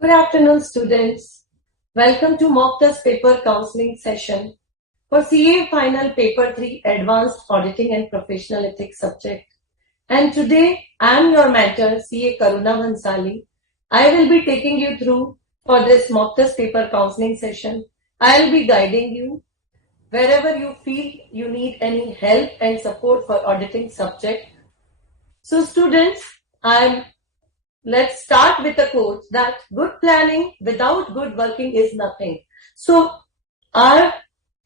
Good afternoon, students. Welcome to mock test paper counseling session for CA Final Paper 3 Advanced Auditing and Professional Ethics subject. And today, I am your mentor, CA Karuna Bhansali. I will be taking you through for this mock test paper counseling session. I will be guiding you wherever you feel you need any help and support for auditing subject. So students, let's start with a quote that good planning without good working is nothing. So our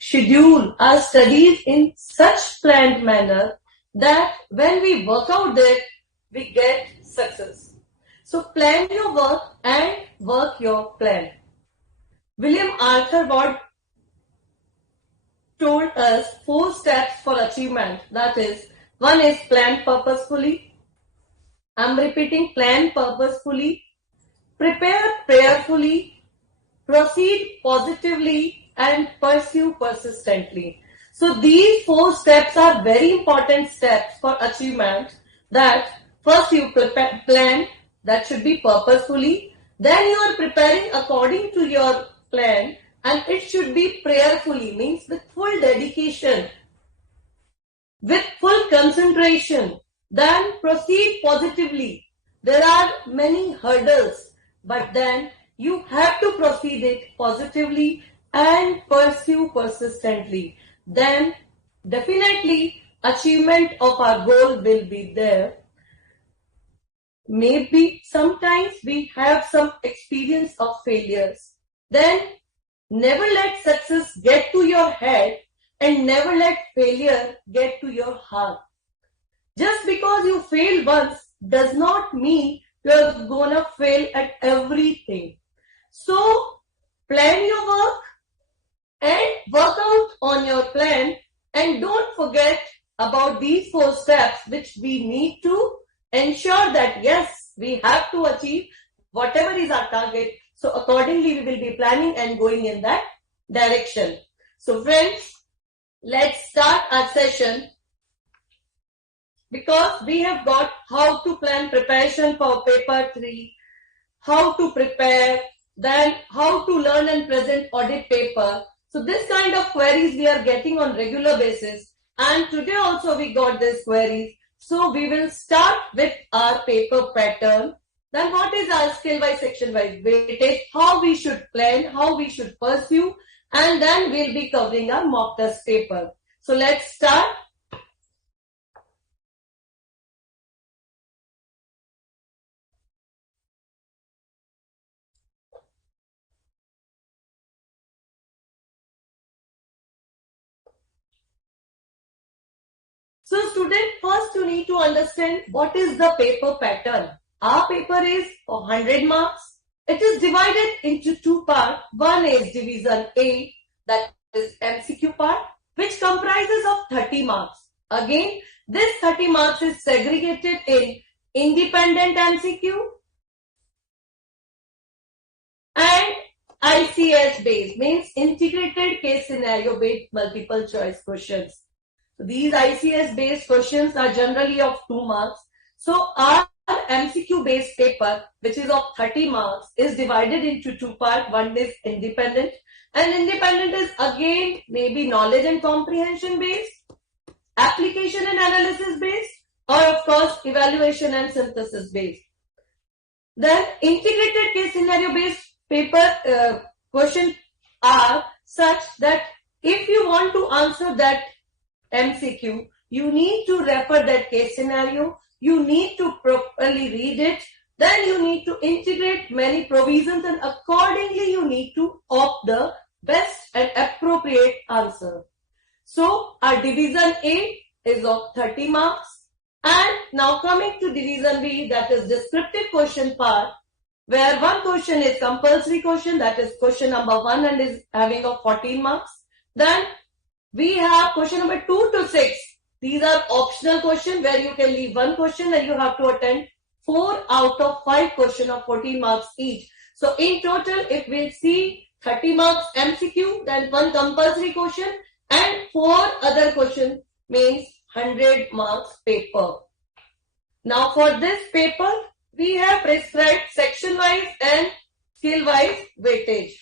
schedule our studies in such planned manner that when we work out that we get success. So plan your work and work your plan. William Arthur Ward told us 4 steps for achievement. That is, one is plan purposefully. I'm repeating, plan purposefully, prepare prayerfully, proceed positively, and pursue persistently. So these 4 steps are very important steps for achievement. That first you plan, that should be purposefully. Then you are preparing according to your plan, and it should be prayerfully, means with full dedication, with full concentration. Then proceed positively. There are many hurdles, but then you have to proceed it positively and pursue persistently. Then definitely achievement of our goal will be there. Maybe sometimes we have some experience of failures. Then never let success get to your head and never let failure get to your heart. Just because you fail once does not mean you're gonna fail at everything. So plan your work and work out on your plan, and don't forget about these 4 steps which we need to ensure that yes, we have to achieve whatever is our target. So accordingly we will be planning and going in that direction. So friends, let's start our session. Because we have got how to plan preparation for paper 3, how to prepare, then how to learn and present audit paper. So this kind of queries we are getting on regular basis, and today also we got this queries. So we will start with our paper pattern. Then what is our skill wise, section wise weightage, how we should plan, how we should pursue, and then we'll be covering our mock test paper. So let's start. So student, first you need to understand what is the paper pattern. Our paper is 100 marks. It is divided into 2 parts. One is division A, that is MCQ part, which comprises of 30 marks. Again, this 30 marks is segregated in independent MCQ and ICS based, means integrated case scenario based multiple choice questions. So these ICS based questions are generally of 2 marks. So our MCQ based paper, which is of 30 marks, is divided into 2 parts. One is independent, and independent is again maybe knowledge and comprehension based, application and analysis based, or of course evaluation and synthesis based. Then integrated case scenario based paper questions are such that if you want to answer that MCQ, you need to refer that case scenario, you need to properly read it, then you need to integrate many provisions, and accordingly you need to opt the best and appropriate answer. So our division A is of 30 marks, and now coming to division B, that is descriptive question part, where one question is compulsory question, that is question number 1 and is having of 14 marks. Then we have question number 2 to 6. These are optional questions where you can leave one question and you have to attend 4 out of 5 questions of 14 marks each. So in total, if we see 30 marks MCQ, then 1 compulsory question and 4 other questions, means 100 marks paper. Now for this paper, we have prescribed section wise and skill-wise weightage.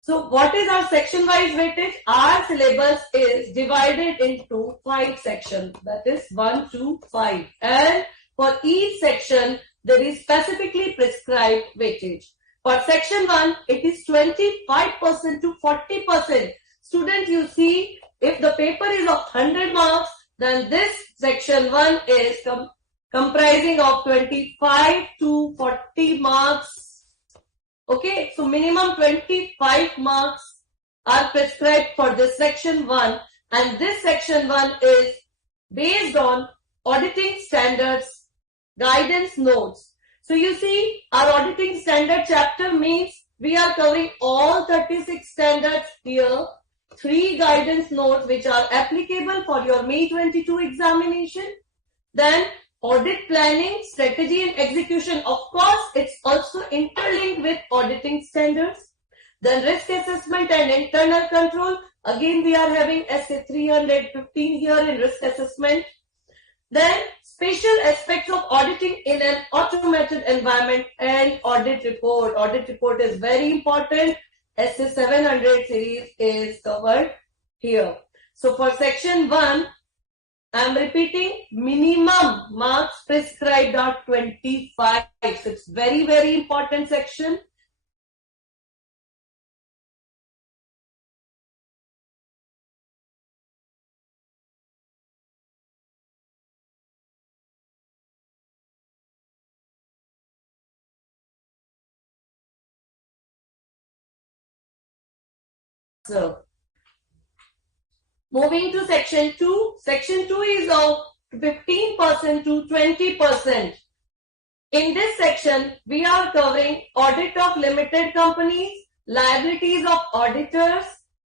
So what is our section-wise weightage? Our syllabus is divided into 5 sections. That is 1, 2, 5. And for each section, there is specifically prescribed weightage. For section 1, it is 25% to 40%. Student, you see, if the paper is of 100 marks, then this section 1 is comprising of 25 to 40 marks. Okay, so minimum 25 marks are prescribed for this section 1, and this section 1 is based on auditing standards, guidance notes. So you see, our auditing standard chapter means we are covering all 36 standards here, 3 guidance notes which are applicable for your May 22 examination, then audit planning, strategy and execution. Of course, it's also interlinked with auditing standards. Then risk assessment and internal control. Again, we are having essay 315 here in risk assessment. Then special aspects of auditing in an automated environment and audit report. Audit report is very important. Essay 700 series is covered here. So for section 1, I am repeating, minimum marks prescribed are 25. So it's very, very important section. So moving to section 2. Section 2 is of 15% to 20%. In this section, we are covering audit of limited companies, liabilities of auditors,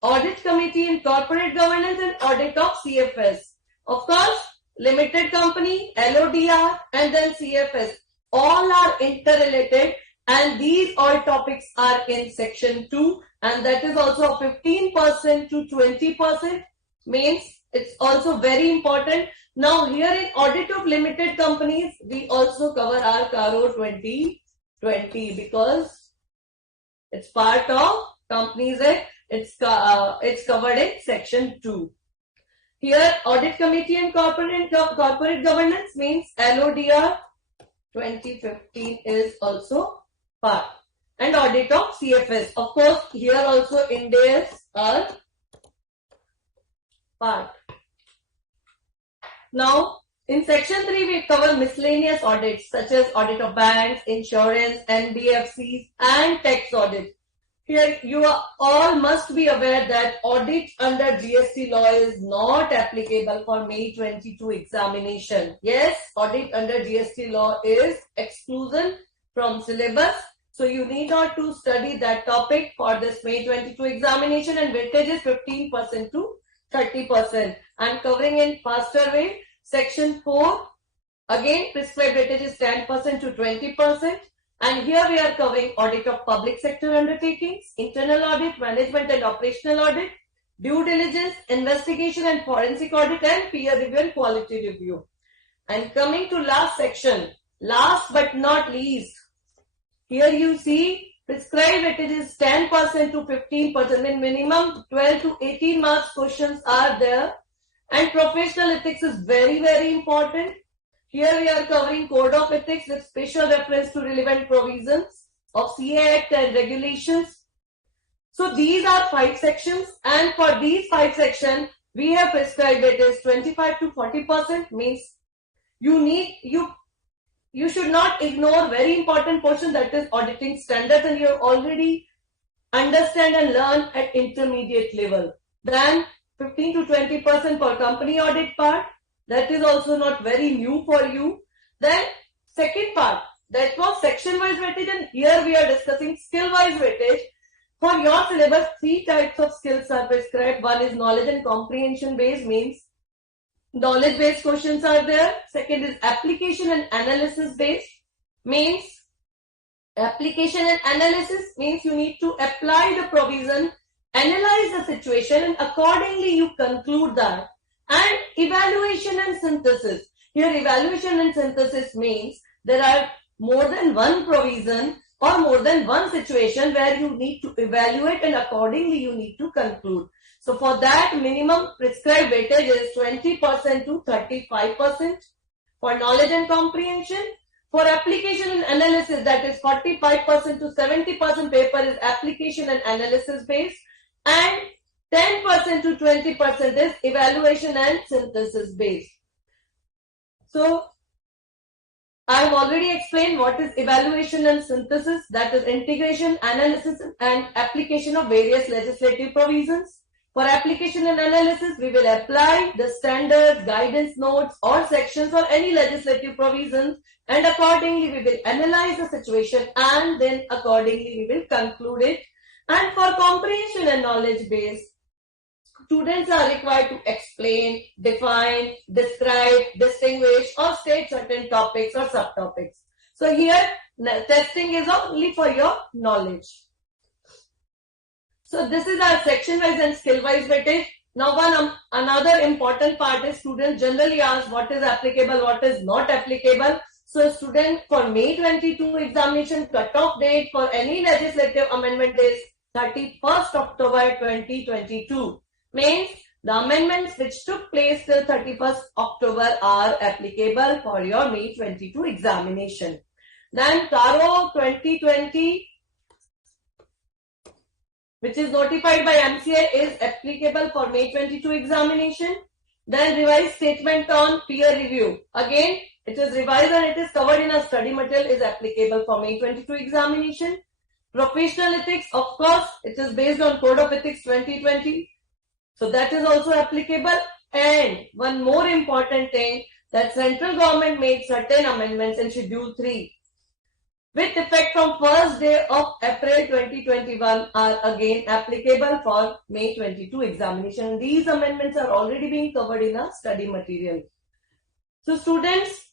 audit committee in corporate governance, and audit of CFS. Of course, limited company, LODR, and then CFS. All are interrelated, and these all topics are in section 2, and that is also 15% to 20%. Means it's also very important. Now here in audit of limited companies, we also cover our CARO 2020 because it's part of Companies Act. It's covered in section 2. Here audit committee and corporate governance means LODR 2015 is also part, and audit of CFS. Of course, here also Ind AS are part. Now, in section 3, we cover miscellaneous audits such as audit of banks, insurance, NBFCs, and tax audit. Here, you all must be aware that audit under GST law is not applicable for May 22 examination. Yes, audit under GST law is exclusion from syllabus. So you need not to study that topic for this May 22 examination, and weightage is 15% to 30%. I'm covering in faster way. Section 4, again prescribed weightage is 10% to 20%. And here we are covering audit of public sector undertakings, internal audit, management and operational audit, due diligence, investigation and forensic audit, and peer review and quality review. And coming to last section, last but not least, here you see prescribed weightage is 10% to 15%, and minimum 12 to 18 marks questions are there. And professional ethics is very, very important. Here we are covering code of ethics with special reference to relevant provisions of CA Act and regulations. So these are 5 sections, and for these 5 sections, we have prescribed weightage 25 to 40%. Means you should not ignore very important portion, that is auditing standards, and you have already understand and learn at intermediate level. Then 15 to 20% for company audit part. That is also not very new for you. Then second part, that was section wise weightage, and here we are discussing skill wise weightage. For your syllabus, 3 types of skills are prescribed. One is knowledge and comprehension based, means knowledge based questions are there. Second is application and analysis based, means application and analysis means you need to apply the provision, analyze the situation, and accordingly you conclude that. And evaluation and synthesis. Here evaluation and synthesis means there are more than one provision or more than one situation where you need to evaluate and accordingly you need to conclude. So for that, minimum prescribed weightage is 20% to 35% for knowledge and comprehension. For application and analysis, that is 45% to 70% paper is application and analysis based, and 10% to 20% is evaluation and synthesis based. So I have already explained what is evaluation and synthesis, that is integration, analysis and application of various legislative provisions. For application and analysis, we will apply the standards, guidance notes or sections or any legislative provisions, and accordingly we will analyze the situation and then accordingly we will conclude it. And for comprehension and knowledge base, students are required to explain, define, describe, distinguish or state certain topics or subtopics. So here testing is only for your knowledge. So this is our section wise and skill wise weightage. Now another important part is students generally ask what is applicable, what is not applicable. So student, for May 22 examination, cutoff date for any legislative amendment is 31st October 2022. Means the amendments which took place till 31st October are applicable for your May 22 examination. Then CARO 2020, which is notified by MCI, is applicable for May 22 examination. Then revised statement on peer review. Again, it is revised and it is covered in a study material, is applicable for May 22 examination. Professional ethics, of course, it is based on Code of Ethics 2020. So that is also applicable. And one more important thing, that central government made certain amendments in Schedule 3 with effect from first day of April 2021 are again applicable for May 22 examination. These amendments are already being covered in a study material. So students,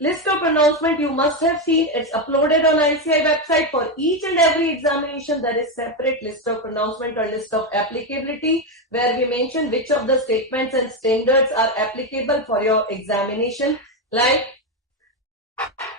list of pronouncement you must have seen. It's uploaded on ICI website. For each and every examination, there is separate list of pronouncement or list of applicability where we mention which of the statements and standards are applicable for your examination. Like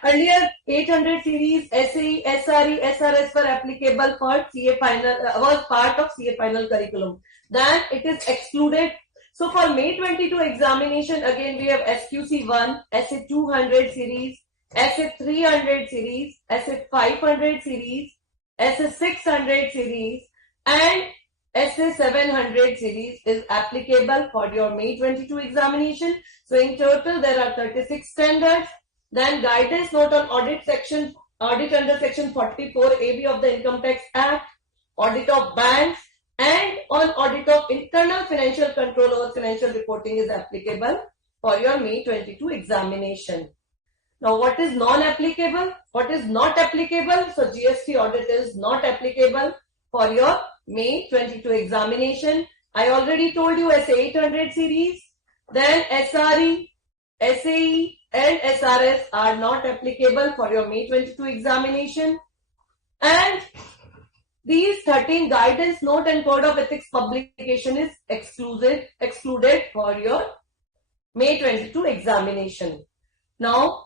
earlier 800 series, SAE, SRE, SRS were applicable for CA final, was part of CA final curriculum. Then it is excluded. So for May 22 examination, again we have SQC 1, SA 200 series, SA 300 series, SA 500 series, SA 600 series and SA 700 series is applicable for your May 22 examination. So in total there are 36 standards. Then guidance note on audit under section 44 AB of the Income Tax Act, audit of banks, and on audit of internal financial control over financial reporting is applicable for your May 22 examination. Now what is non-applicable? What is not applicable? So GST audit is not applicable for your May 22 examination. I already told you SA 800 series, then SRE, SAE and SRS are not applicable for your May 22 examination. And these 13 guidance note and code of ethics publication is excluded for your May 22 examination. Now,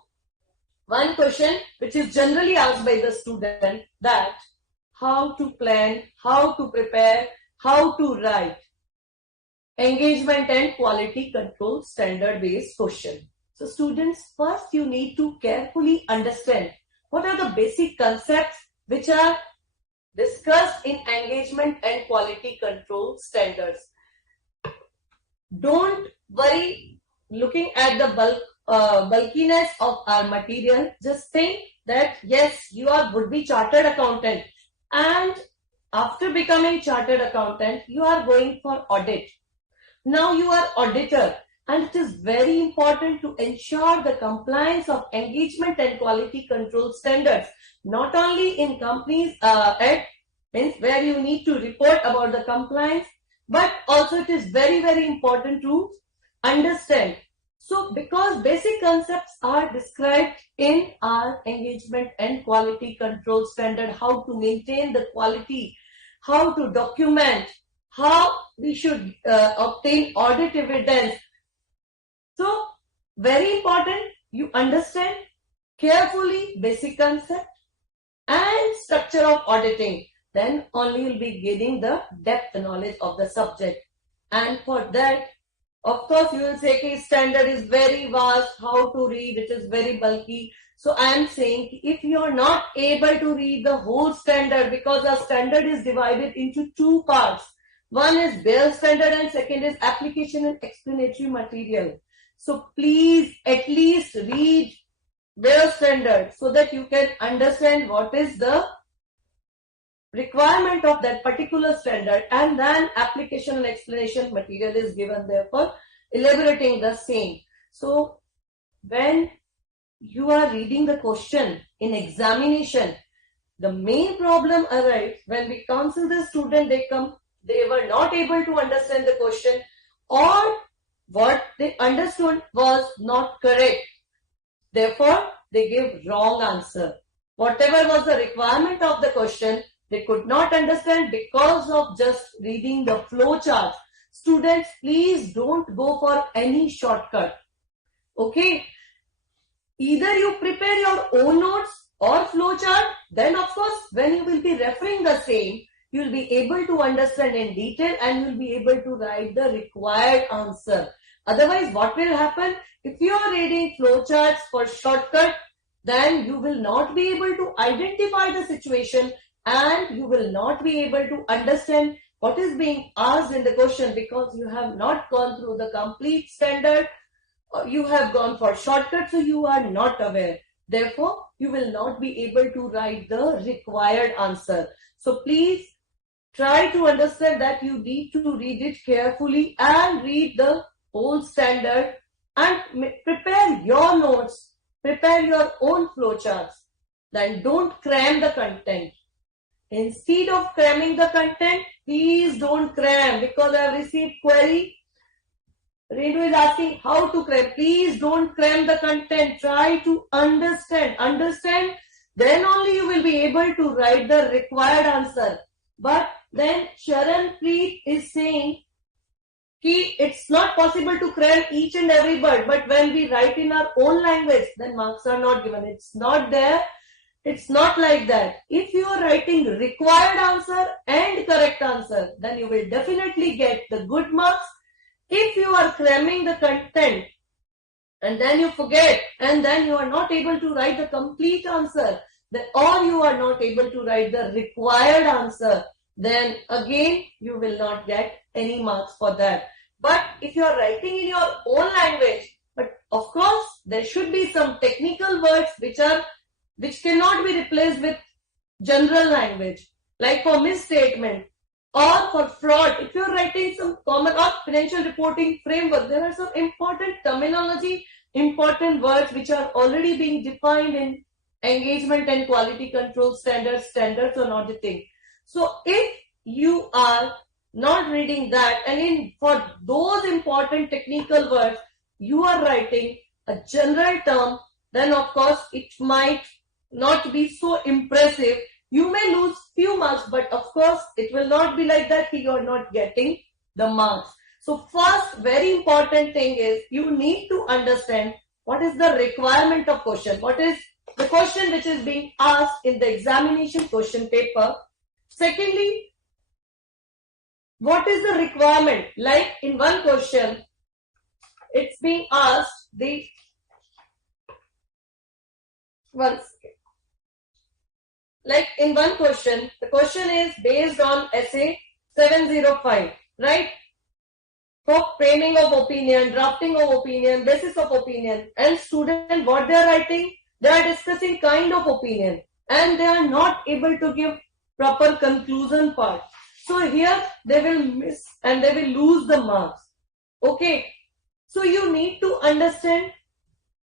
one question which is generally asked by the student, that how to plan, how to prepare, how to write engagement and quality control standard based question. So students, first you need to carefully understand what are the basic concepts which are discussed in engagement and quality control standards. Don't worry looking at the bulkiness of our material. Just think that yes, you would be chartered accountant, and after becoming chartered accountant, you are going for audit. Now you are auditor, and it is very important to ensure the compliance of engagement and quality control standards, not only in companies where you need to report about the compliance, but also it is very, very important to understand. So because basic concepts are described in our engagement and quality control standard, how to maintain the quality, how to document, how we should obtain audit evidence. So very important you understand carefully basic concept and structure of auditing. Then only you'll be gaining the depth knowledge of the subject. And for that, of course, you will say that standard is very vast, how to read, it is very bulky. So I am saying if you are not able to read the whole standard, because the standard is divided into two parts. One is bare standard and second is application and explanatory material. So please at least read bare standard so that you can understand what is the requirement of that particular standard, and then application and explanation material is given there for elaborating the same. So when you are reading the question in examination, the main problem arises when we counsel the student, they were not able to understand the question, or what they understood was not correct. Therefore, they give wrong answer. Whatever was the requirement of the question, they could not understand because of just reading the flow chart. Students, please don't go for any shortcut. Okay? Either you prepare your own notes or flow chart, then of course, when you will be referring the same, you will be able to understand in detail and you will be able to write the required answer. Otherwise, what will happen? If you are reading flow charts for shortcut, then you will not be able to identify the situation and you will not be able to understand what is being asked in the question, because you have not gone through the complete standard. You have gone for shortcut, so you are not aware. Therefore, you will not be able to write the required answer. So please try to understand that you need to read it carefully and read the whole standard and prepare your notes, prepare your own flowcharts. Then don't cram the content. Instead of cramming the content, please don't cram, because I have received query. Renu is asking how to cram. Please don't cram the content. Try to understand. Understand, then only you will be able to write the required answer. But then Sharan Preet is saying it's not possible to cram each and every word, but when we write in our own language, then marks are not given. It's not there. It's not like that. If you are writing required answer and correct answer, then you will definitely get the good marks. If you are cramming the content and then you forget and then you are not able to write the complete answer, or you are not able to write the required answer, then again you will not get any marks for that. But if you are writing in your own language, but of course there should be some technical words which cannot be replaced with general language, like for misstatement or for fraud. If you are writing some common or financial reporting framework, there are some important terminology, important words which are already being defined in engagement and quality control standards on auditing. So if you are not reading that, and for those important technical words you are writing a general term, then of course it might not be so impressive. You may lose few marks, but of course it will not be like that you are not getting the marks. So first very important thing is you need to understand what is the requirement of question, what is the question which is being asked in the examination question paper. Secondly, what is the requirement? Like in one question, it's being asked like in one question, the question is based on essay 705, right? For framing of opinion, drafting of opinion, basis of opinion, and student what they are writing, they are discussing kind of opinion and they are not able to give proper conclusion part. So here they will miss and they will lose the marks. Okay. So you need to understand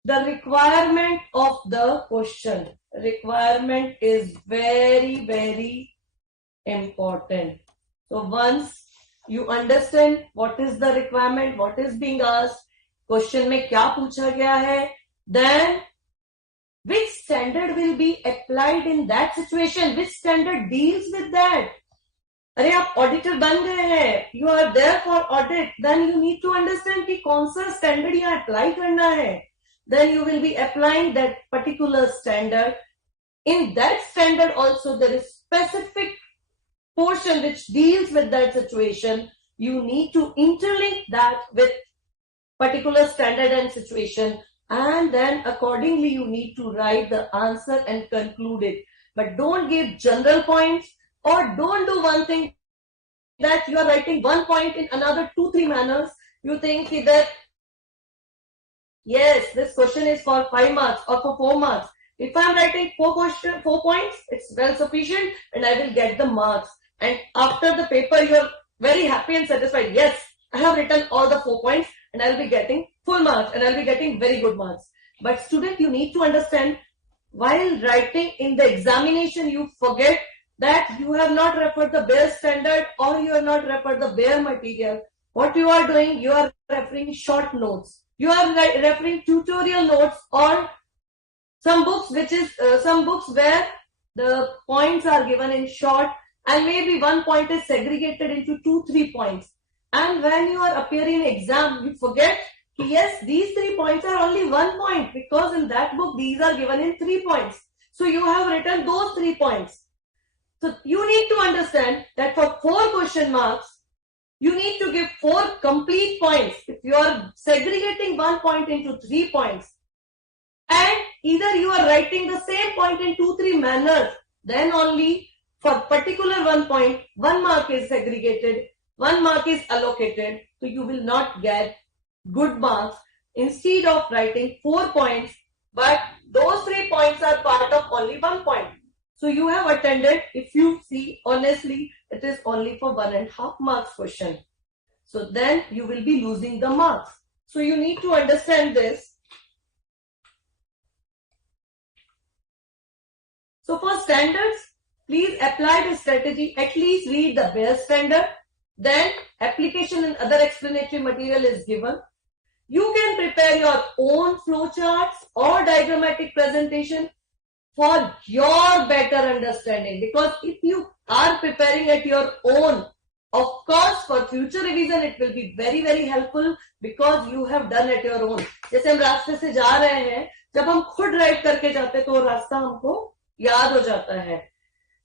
the requirement of the question. Requirement is very, very important. So once you understand what is the requirement, what is being asked, question में क्या पूछा गया है, then which standard will be applied in that situation, which standard deals with that. अरे आप auditor बन गए हैं, you are there for audit, then you need to understand कि कौन सा स्टैंडर्ड यहाँ अप्लाई करना है. then you will be applying that particular standard. In that standard also there is specific portion which deals with that situation. You need to interlink that with particular standard and situation, and then accordingly you need to write the answer and conclude it. But don't give general points, or don't do one thing that you are writing one point in another 2-3 manners. You think that yes, this question is for 5 marks or for 4 marks. If I am writing 4 points, it's well sufficient and I will get the marks. And after the paper, you are very happy and satisfied. Yes, I have written all the 4 points and I will be getting full marks and I will be getting very good marks. But student, you need to understand, while writing in the examination, you forget that you have not referred the bare standard or you have not referred the bare material. What you are doing, you are referring short notes. You are referring tutorial notes or some books where the points are given in short and maybe one point is segregated into 2-3 points. And when you are appearing in exam, you forget, yes, these 3 points are only 1 point because in that book these are given in 3 points. So you have written those 3 points. So you need to understand that for 4 question marks, you need to give 4 complete points. If you are segregating 1 point into 3 points, and either you are writing the same point in 2-3 manners, then only for particular 1 point, 1 mark is segregated, 1 mark is allocated, so you will not get good marks. Instead of writing 4 points, but those 3 points are part of only 1 point. So you have attended, if you see honestly, it is only for 1.5 marks question. So then you will be losing the marks. So you need to understand this. So for standards, please apply the strategy. At least read the bare standard. Then application and other explanatory material is given. You can prepare your own flowcharts or diagrammatic presentation for your better understanding. Because if you are preparing at your own, of course for future revision it will be very very helpful because you have done at your own. जैसे हम रास्ते से जा रहे हैं, जब हम खुद ड्राइव करके जाते तो रास्ता हमको याद हो जाता है.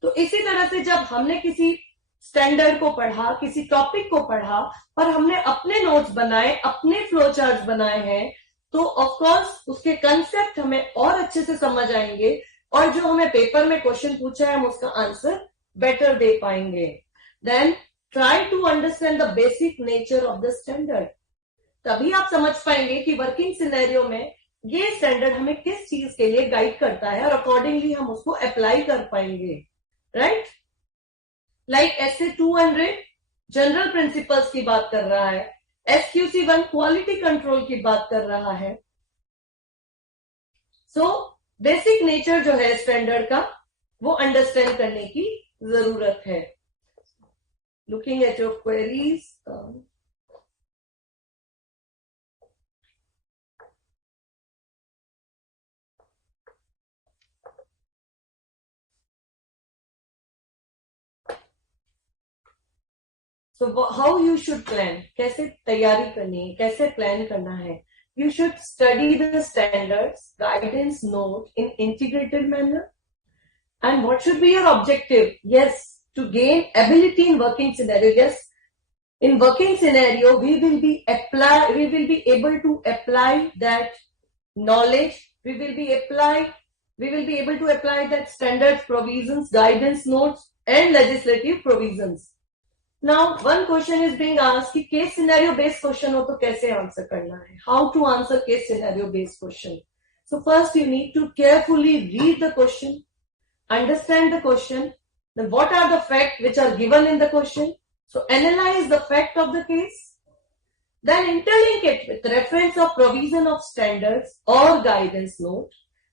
तो इसी तरह से जब हमने किसी स्टैंडर्ड को पढ़ा, किसी टॉपिक को पढ़ा और हमने अपने नोट्स बनाए, अपने फ्लो चार्ट्स बनाए हैं, तो ऑफ कोर्स उसके कंसेप्ट हमें और अच्छे से समझ आएंगे और जो हमें पेपर में क्वेश्चन पूछा है हम उसका आंसर बेटर दे पाएंगे. Then try to understand the basic nature of the standard. तभी आप समझ पाएंगे कि वर्किंग सिनेरियो में ये स्टैंडर्ड हमें किस चीज के लिए गाइड करता है और अकॉर्डिंगली हम उसको अप्लाई कर पाएंगे. Right, like SA 200 general principles की बात कर रहा है, SQC 1 क्वालिटी कंट्रोल की बात कर रहा है. सो बेसिक नेचर जो है स्टैंडर्ड का वो अंडरस्टैंड करने की जरूरत है. Looking at your queries. So how you should plan? कैसे तैयारी करनी है, कैसे प्लान करना है? You should study the standards, guidance note in integrated manner. And what should be your objective? Yes, to gain ability in working scenario. Yes, in working scenario, we will be able to apply that knowledge. We will be able to apply that standards, provisions, guidance notes, and legislative provisions. Now, one question is being asked कि case scenario based question हो तो कैसे answer करना है? How to answer case scenario based question? So first you need to carefully read the question, understand the question, then what are the facts which are given in the question. So analyze the fact of the case, then interlink it with reference of provision of standards or guidance note,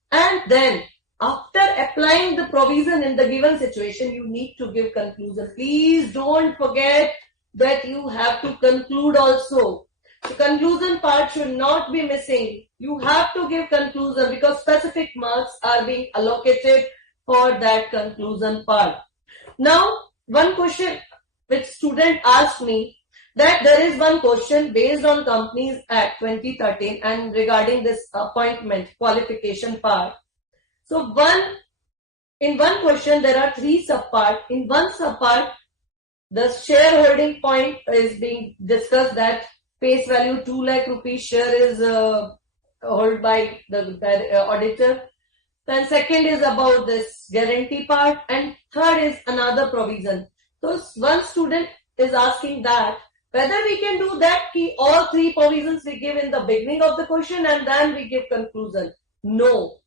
and then after applying the provision in the given situation, you need to give conclusion. Please don't forget that you have to conclude also. The conclusion part should not be missing. You have to give conclusion because specific marks are being allocated for that conclusion part. Now, one question which student asked me that there is one question based on Companies Act 2013 and regarding this appointment qualification part. So in one question there are three subparts. In one subpart, the shareholding point is being discussed, that face value 2 lakh rupees share is held by the auditor. Then second is about this guarantee part, and third is another provision. So one student is asking that whether we can do that key all three provisions we give in the beginning of the question and then we give conclusion. No.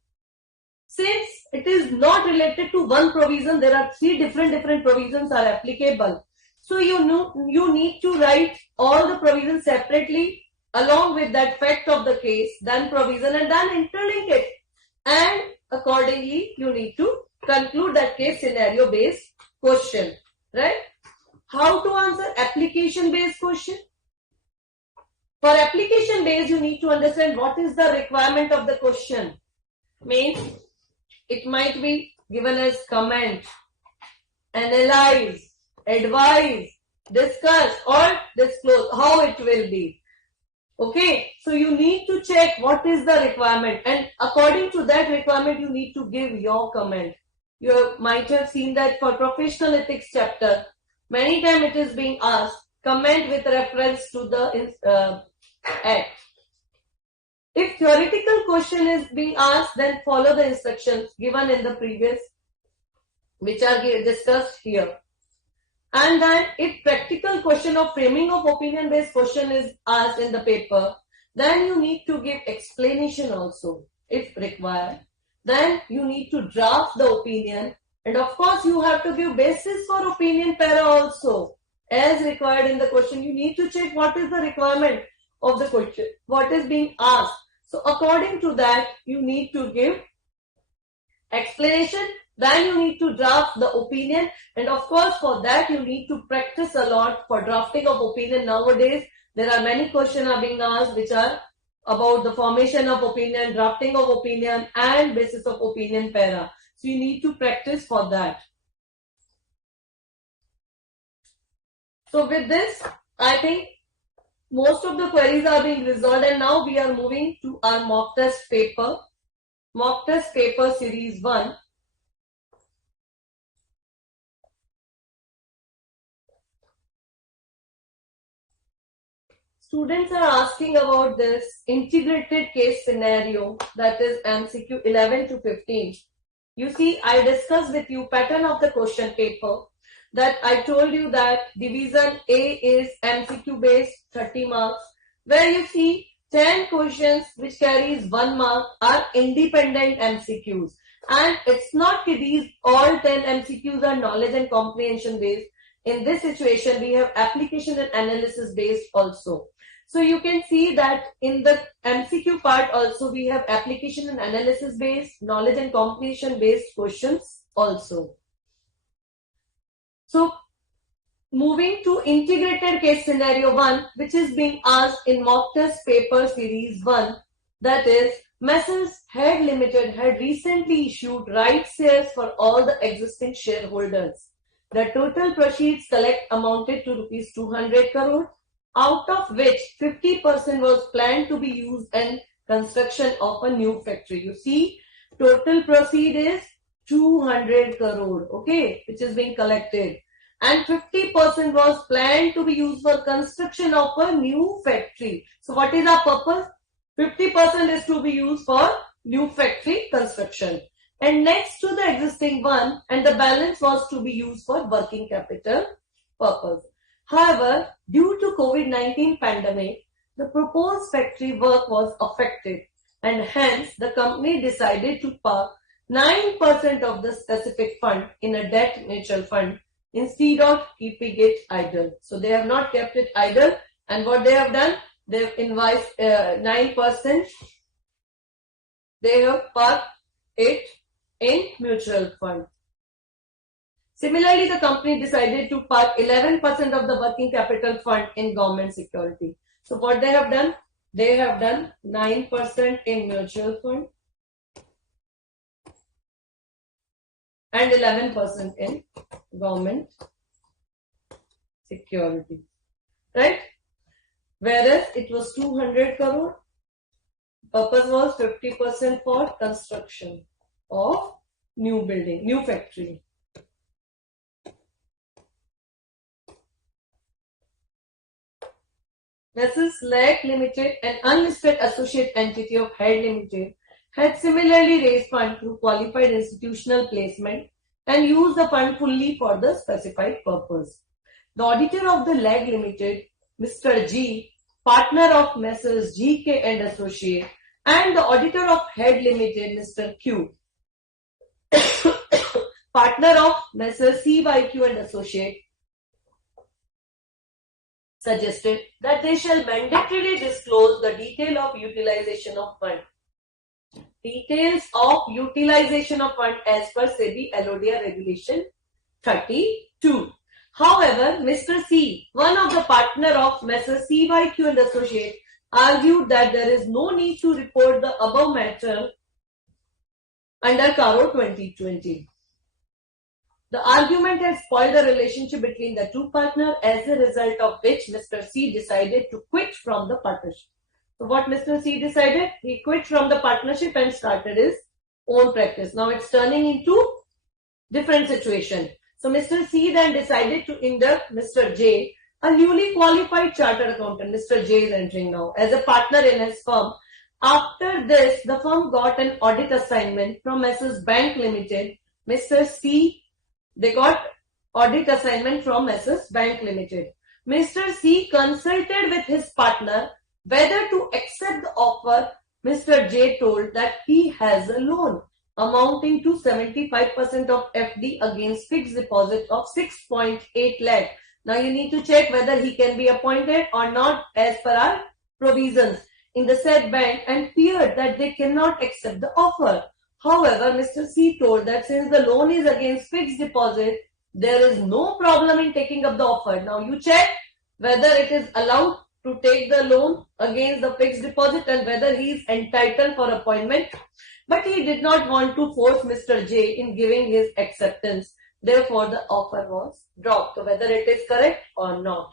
Since it is not related to one provision, there are three different provisions are applicable. So you need to write all the provisions separately along with that fact of the case, then provision, and then interlink it. And accordingly, you need to conclude that case scenario based question, right? How to answer application based question? For application based, you need to understand what is the requirement of the question. Means it might be given as comment, analyze, advise, discuss, or disclose, how it will be. Okay, so you need to check what is the requirement, and according to that requirement you need to give your comment. You might have seen that for professional ethics chapter, many times it is being asked, comment with reference to the act. If theoretical question is being asked, then follow the instructions given in the previous, which are discussed here. And then if practical question of framing of opinion based question is asked in the paper, then you need to give explanation also if required. Then you need to draft the opinion, and of course you have to give basis for opinion para also as required in the question. You need to check what is the requirement of the question, what is being asked. So according to that you need to give explanation. Then you need to draft the opinion, and of course for that you need to practice a lot for drafting of opinion. Nowadays there are many questions are being asked which are about the formation of opinion, drafting of opinion, and basis of opinion para. So you need to practice for that. So with this, I think most of the queries are being resolved, and now we are moving to our mock test paper. Mock test paper series 1. Students are asking about this integrated case scenario, that is MCQ 11 to 15. You see, I discussed with you pattern of the question paper, that I told you that division A is MCQ based 30 marks, where you see 10 questions which carries 1 mark are independent MCQs. And it's not that these all 10 MCQs are knowledge and comprehension based. In this situation, we have application and analysis based also. So you can see that in the MCQ part also we have application and analysis based, knowledge and comprehension based questions also. So moving to integrated case scenario 1, which is being asked in mock test paper series 1, that is Messrs. Head Limited had recently issued rights shares for all the existing shareholders. The total proceeds collect amounted to rupees 200 crore, out of which 50% was planned to be used in construction of a new factory. You see, total proceed is 200 crore, okay, which is being collected. And 50% was planned to be used for construction of a new factory. So what is our purpose? 50% is to be used for new factory construction. And next to the existing one, and the balance was to be used for working capital purpose. However, due to COVID-19 pandemic, the proposed factory work was affected, and hence the company decided to park 9% of the specific fund in a debt mutual fund instead of keeping it idle. So they have not kept it idle, and what they have done, they have invoiced 9%. They have parked it in mutual fund. Similarly, the company decided to park 11% of the working capital fund in government security. So what they have done? They have done 9% in mutual fund and 11% in government security. right? Whereas it was 200 crore. Purpose was 50% for construction of new building, new factory. Messrs. Lag Limited, an unlisted associate entity of Head Limited, had similarly raised fund through qualified institutional placement and used the fund fully for the specified purpose. The auditor of the Lag Limited, Mr. G, partner of Messrs. GK and Associate, and the auditor of Head Limited, Mr. Q, partner of Messrs. CYQ and Associate, suggested that they shall mandatorily disclose the detail of utilization of fund. Details of utilization of fund as per SEBI LODR Regulation 32. However, Mr. C, one of the partner of Messrs. CYQ and Associate, argued that there is no need to report the above matter under CARO 2020. The argument had spoiled the relationship between the two partners, as a result of which Mr. C decided to quit from the partnership. So what Mr. C decided? He quit from the partnership and started his own practice. Now it's turning into different situation. So Mr. C then decided to induct Mr. J, a newly qualified chartered accountant. Mr. J is entering now as a partner in his firm. After this, the firm got an audit assignment from Messrs. Bank Limited. Mr. C, they got audit assignment from Messrs. Bank Limited. Mr. C consulted with his partner whether to accept the offer. Mr. J told that he has a loan amounting to 75% of FD against fixed deposit of 6.8 lakh. Now you need to check whether he can be appointed or not as per our provisions in the said bank, and feared that they cannot accept the offer. However, Mr. C told that since the loan is against fixed deposit, there is no problem in taking up the offer. Now you check whether it is allowed to take the loan against the fixed deposit and whether he is entitled for appointment. But he did not want to force Mr. J in giving his acceptance. Therefore, the offer was dropped. So whether it is correct or not.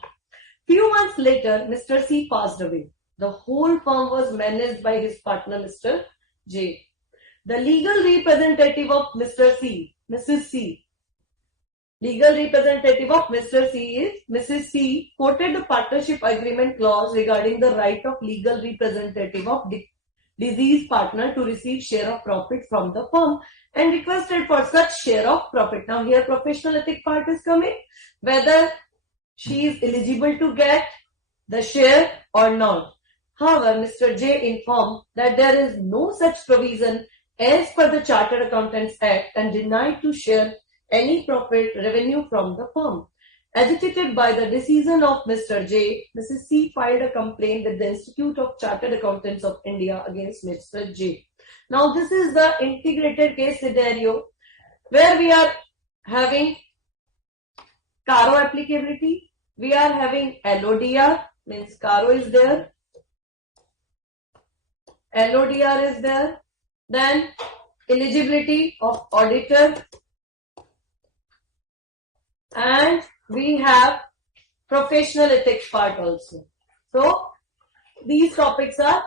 Few months later, Mr. C passed away. The whole firm was managed by his partner, Mr. J. The legal representative of Mr. C, Mrs. C, legal representative of Mr. C is Mrs. C, quoted the partnership agreement clause regarding the right of legal representative of deceased partner to receive share of profit from the firm and requested for such share of profit. Now here professional ethic part is coming, whether she is eligible to get the share or not. However, Mr. J informed that there is no such provision as per the Chartered Accountants Act and denied to share any profit revenue from the firm. Agitated by the decision of Mr. J, Mrs. C filed a complaint with the Institute of Chartered Accountants of India against Mr. J. Now this is the integrated case scenario where we are having CARO applicability, we are having LODR, means CARO is there, LODR is there, then eligibility of auditor, and we have professional ethics part also. So these topics are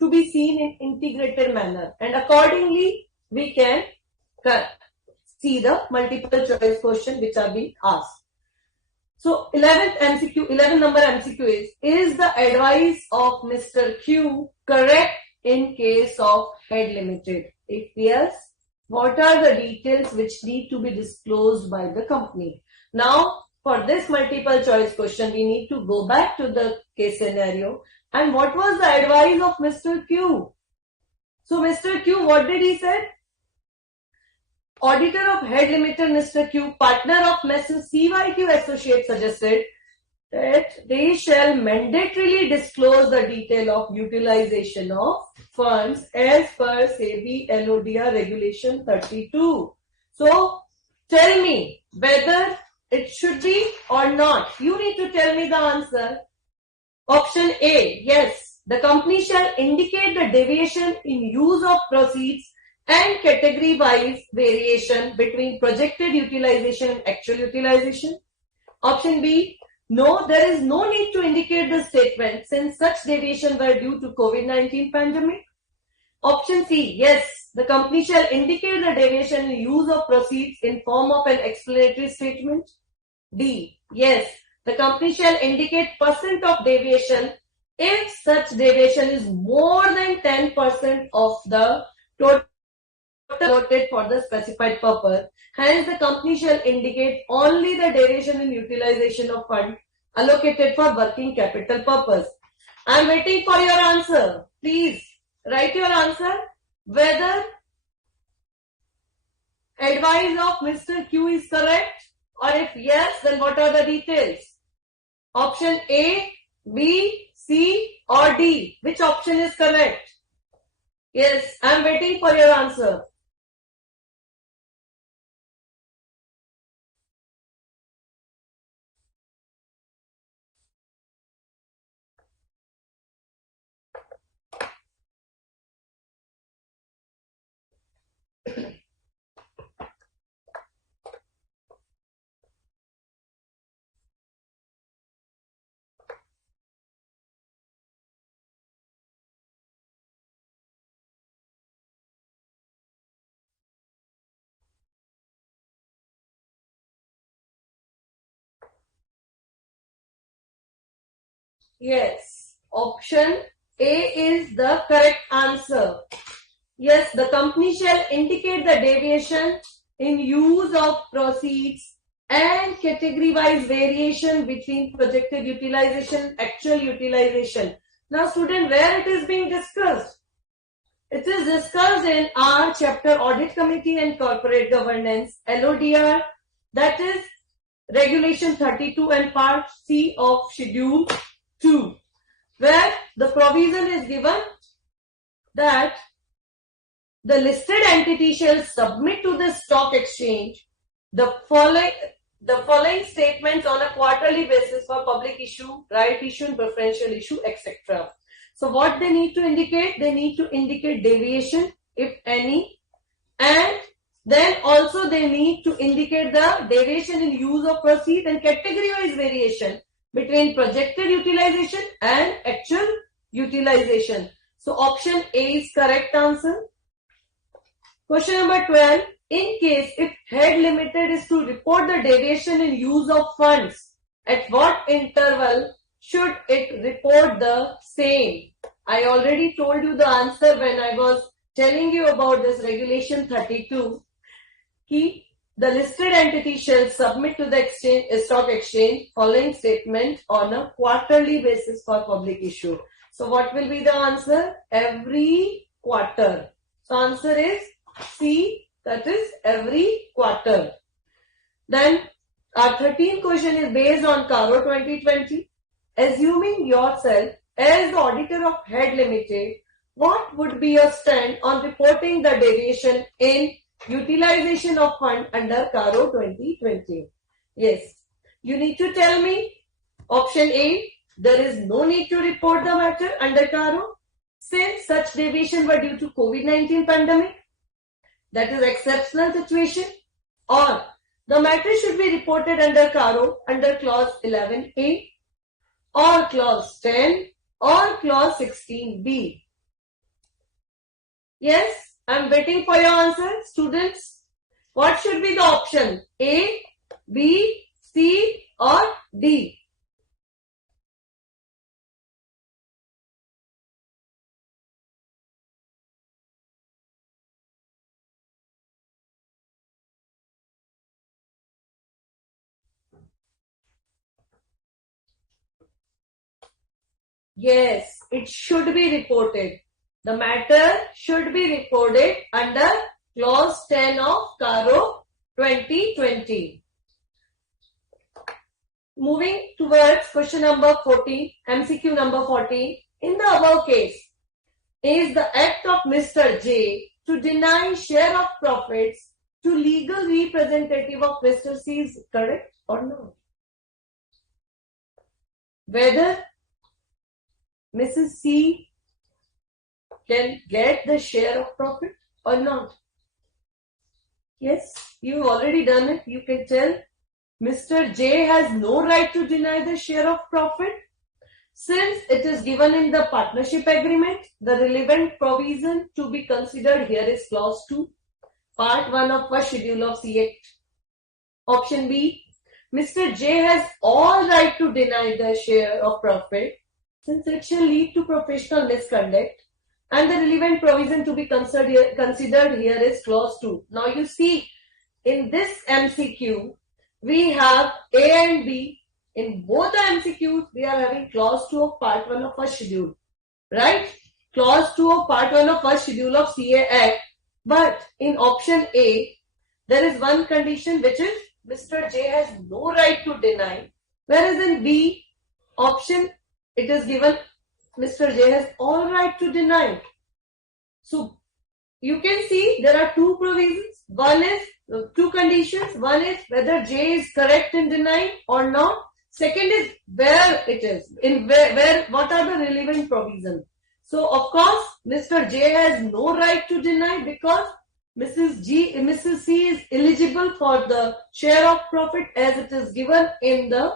to be seen in integrated manner, and accordingly we can see the multiple choice question which are being asked. So 11 number MCQ is the advice of Mr. Q correct in case of Head Limited? If yes, what are the details which need to be disclosed by the company? Now, for this multiple choice question, we need to go back to the case scenario. And what was the advice of Mr. Q? So, Mr. Q, what did he say? Auditor of Head Limited, Mr. Q, partner of Messrs. CYQ Associates, suggested that they shall mandatorily disclose the detail of utilization of funds as per SEBI LODR Regulation 32. So, tell me whether it should be or not. You need to tell me the answer. Option A, yes, the company shall indicate the deviation in use of proceeds and category-wise variation between projected utilization and actual utilization. Option B, No, there is no need to indicate the statement since such deviation were due to COVID-19 pandemic. Option C, yes, the company shall indicate the deviation in use of proceeds in form of an explanatory statement. D, yes, the company shall indicate percent of deviation if such deviation is more than 10% of the total allotted for the specified purpose. Hence, the company shall indicate only the deviation in utilization of fund allocated for working capital purpose. I am waiting for your answer. Please write your answer. Whether advice of Mr. Q is correct, or if yes, then what are the details? Option A, B, C or D. Which option is correct? Yes, I am waiting for your answer. Yes, option A is the correct answer. Yes, the company shall indicate the deviation in use of proceeds and category-wise variation between projected utilization and actual utilization. Now, student, where it is being discussed? It is discussed in our chapter Audit Committee and Corporate Governance, LODR, that is Regulation 32 and Part C of Schedule 2, where the provision is given that the listed entity shall submit to the stock exchange the following statements on a quarterly basis for public issue, right issue, and preferential issue, etc. So what they need to indicate? They need to indicate deviation, if any, and then also they need to indicate the deviation in use of proceeds and category-wise variation between projected utilization and actual utilization. So option A is correct answer. Question number 12. In case if Head Limited is to report the deviation in use of funds, at what interval should it report the same? I already told you the answer when I was telling you about this Regulation 32. The listed entity shall submit to the stock exchange following statement on a quarterly basis for public issue. So what will be the answer? Every quarter. So answer is C, that is every quarter. Then our 13th question is based on CARO 2020. Assuming yourself as the auditor of Head Limited, what would be your stand on reporting the deviation in utilization of fund under CARO 2020? Yes, you need to tell me. Option A, there is no need to report the matter under CARO since such deviation were due to COVID-19 pandemic. That is exceptional situation. Or the matter should be reported under CARO under clause 11A or clause 10 or clause 16B. Yes, I am waiting for your answer, students. What should be the option? A, B, C or D? Yes, it should be reported. The matter should be reported under clause 10 of CARO 2020. Moving towards question number 14, MCQ number 14. In the above case, is the act of Mr. J to deny share of profits to legal representative of Mr. C is correct or not? Whether Mrs. C can get the share of profit or not? Yes, you've already done it. You can tell Mr. J has no right to deny the share of profit. Since it is given in the partnership agreement, the relevant provision to be considered here is clause 2, part 1 of first schedule of C Act. Option B, Mr. J has all right to deny the share of profit since it shall lead to professional misconduct, and the relevant provision to be considered here is clause 2. Now you see, in this MCQ, we have A and B. In both the MCQs, we are having clause 2 of part 1 of first schedule, right? Clause 2 of part 1 of first schedule of CA Act. But in option A, there is one condition, which is Mr. J has no right to deny. Whereas in B option, it is given Mr. J has all right to deny. So you can see there are two provisions. One is two conditions. One is whether J is correct in denying or not. Second is where it is, in where what are the relevant provisions. So of course, Mr. J has no right to deny because Mrs. C is eligible for the share of profit as it is given in the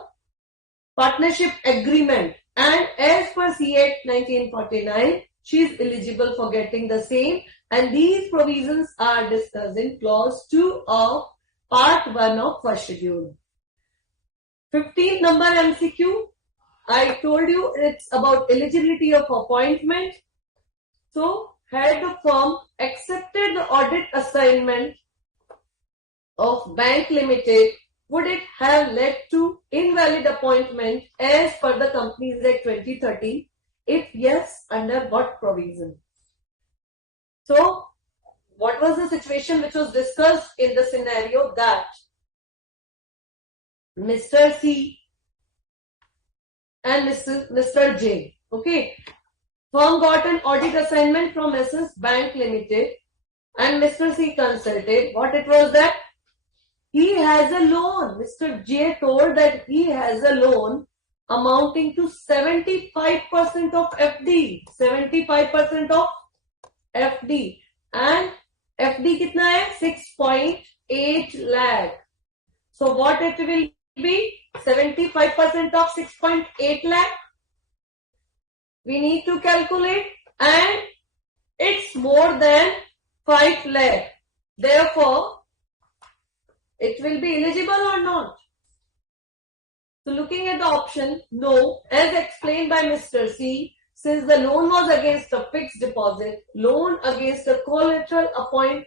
partnership agreement, and as per C Act 1949, she is eligible for getting the same, and these provisions are discussed in clause 2 of part 1 of first schedule. 15th number MCQ, I told you it's about eligibility of appointment. So, had the firm accepted the audit assignment of Bank Limited, would it have led to invalid appointment as per the Companies Act 2013? If yes, under what provision? So, what was the situation which was discussed in the scenario that Mr. C and Mr. J, okay, firm got an audit assignment from Mrs. Bank Limited and Mr. C consulted. What it was that? He has a loan. Mr. J told that he has a loan amounting to 75% of FD. 75% of FD. And FD kitna hai? 6.8 lakh. So what it will be? 75% of 6.8 lakh. We need to calculate, and it's more than 5 lakh. Therefore, it will be eligible or not? So looking at the option, no, as explained by Mr. C, since the loan was against a fixed deposit, loan against the collateral appoint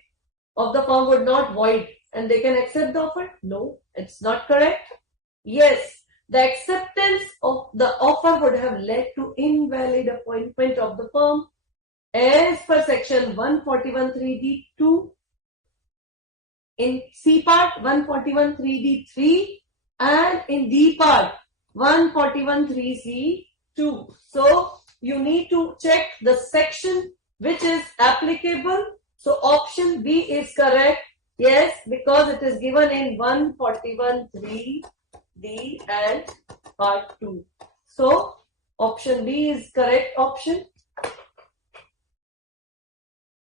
of the firm would not void, and they can accept the offer? No, it's not correct. Yes, the acceptance of the offer would have led to invalid appointment of the firm as per section 141(3)(d)(2), in C part 141(3)(d)(3), and in D part 141(3)(c)(2). So you need to check the section which is applicable. So option B is correct. Yes, because it is given in 141(3)(d) and part 2. So option B is correct option.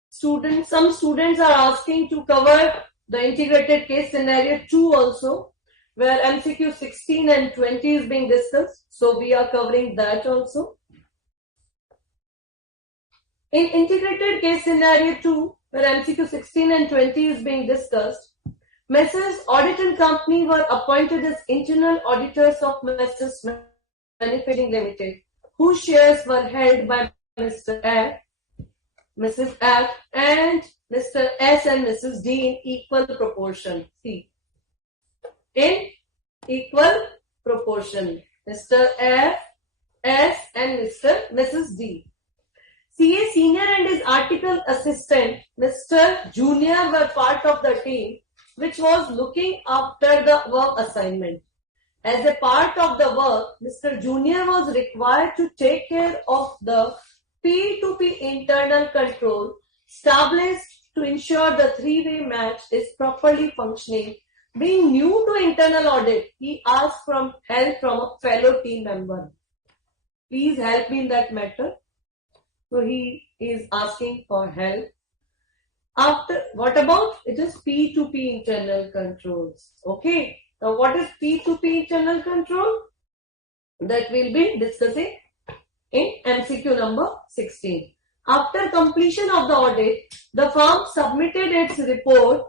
Some students are asking to cover the integrated case scenario 2 also, where MCQ 16 and 20 is being discussed. So we are covering that also. In integrated case scenario 2, where MCQ 16 and 20 is being discussed, Messrs. Audit and Company were appointed as internal auditors of Messrs. Manufacturing Limited, whose shares were held by Mr. F, Mrs. F, and Mr. S and Mrs. D in equal proportion. See, in equal proportion, Mr. F, S, and Mrs. D. CA Senior and his article assistant, Mr. Junior, were part of the team which was looking after the work assignment. As a part of the work, Mr. Junior was required to take care of the P2P internal control established to ensure the three-way match is properly functioning. Being new to internal audit, he asked for help from a fellow team member. Please help me in that matter. So he is asking for help. After, what about? It is P2P internal controls. Okay. Now, what is P2P internal control? That we'll be discussing in MCQ number 16. After completion of the audit, the firm submitted its report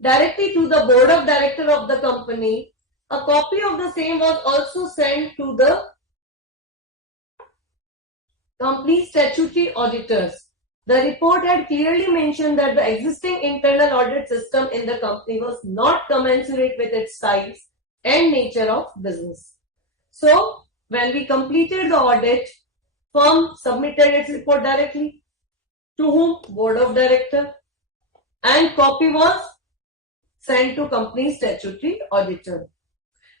directly to the board of directors of the company. A copy of the same was also sent to the company statutory auditors. The report had clearly mentioned that the existing internal audit system in the company was not commensurate with its size and nature of business. So, when we completed the audit, firm submitted its report directly to whom? Board of Director, and copy was sent to company statutory auditor.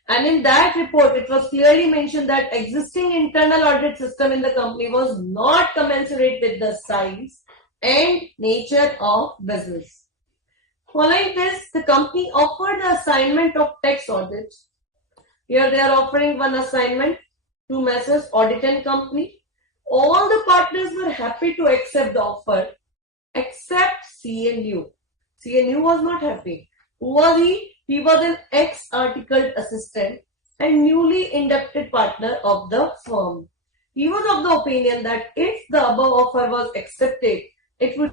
And in that report, it was clearly mentioned that existing internal audit system in the company was not commensurate with the size and nature of business. Following this, the company offered the assignment of tax audits. Here they are offering one assignment to Messrs. Audit and Company. All the partners were happy to accept the offer except CNU. CNU was not happy. Who was he? He was an ex-articled assistant and newly inducted partner of the firm. He was of the opinion that if the above offer was accepted, it would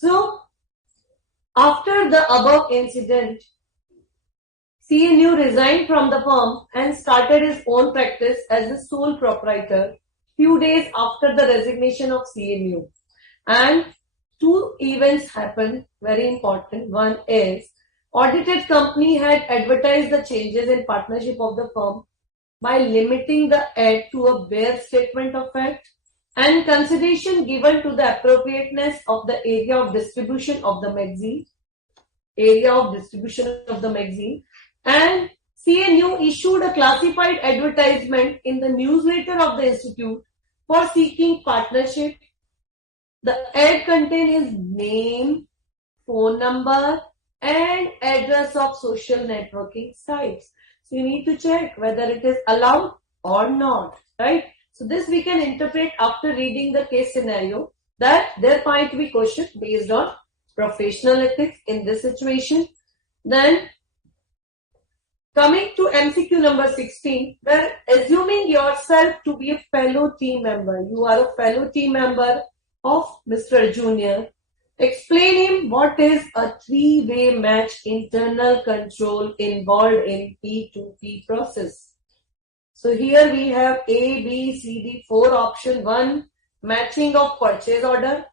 So, after the above incident, CNU resigned from the firm and started his own practice as the sole proprietor few days after the resignation of CNU. And two events happened, very important. One is, audited company had advertised the changes in partnership of the firm by limiting the ad to a bare statement of fact and consideration given to the appropriateness of the area of distribution of the magazine, and CNU issued a classified advertisement in the newsletter of the institute for seeking partnership. The ad contained his name, phone number, and address of social networking sites. So you need to check whether it is allowed or not, right? So this we can interpret after reading the case scenario that there might be questions based on professional ethics in this situation. Then coming to MCQ number 16, where assuming yourself to be a fellow team member, you are a fellow team member of Mr. Junior, explain him what is a three-way match internal control involved in P2P process. So here we have A, B, C, D, 4 option. 1, matching of purchase order,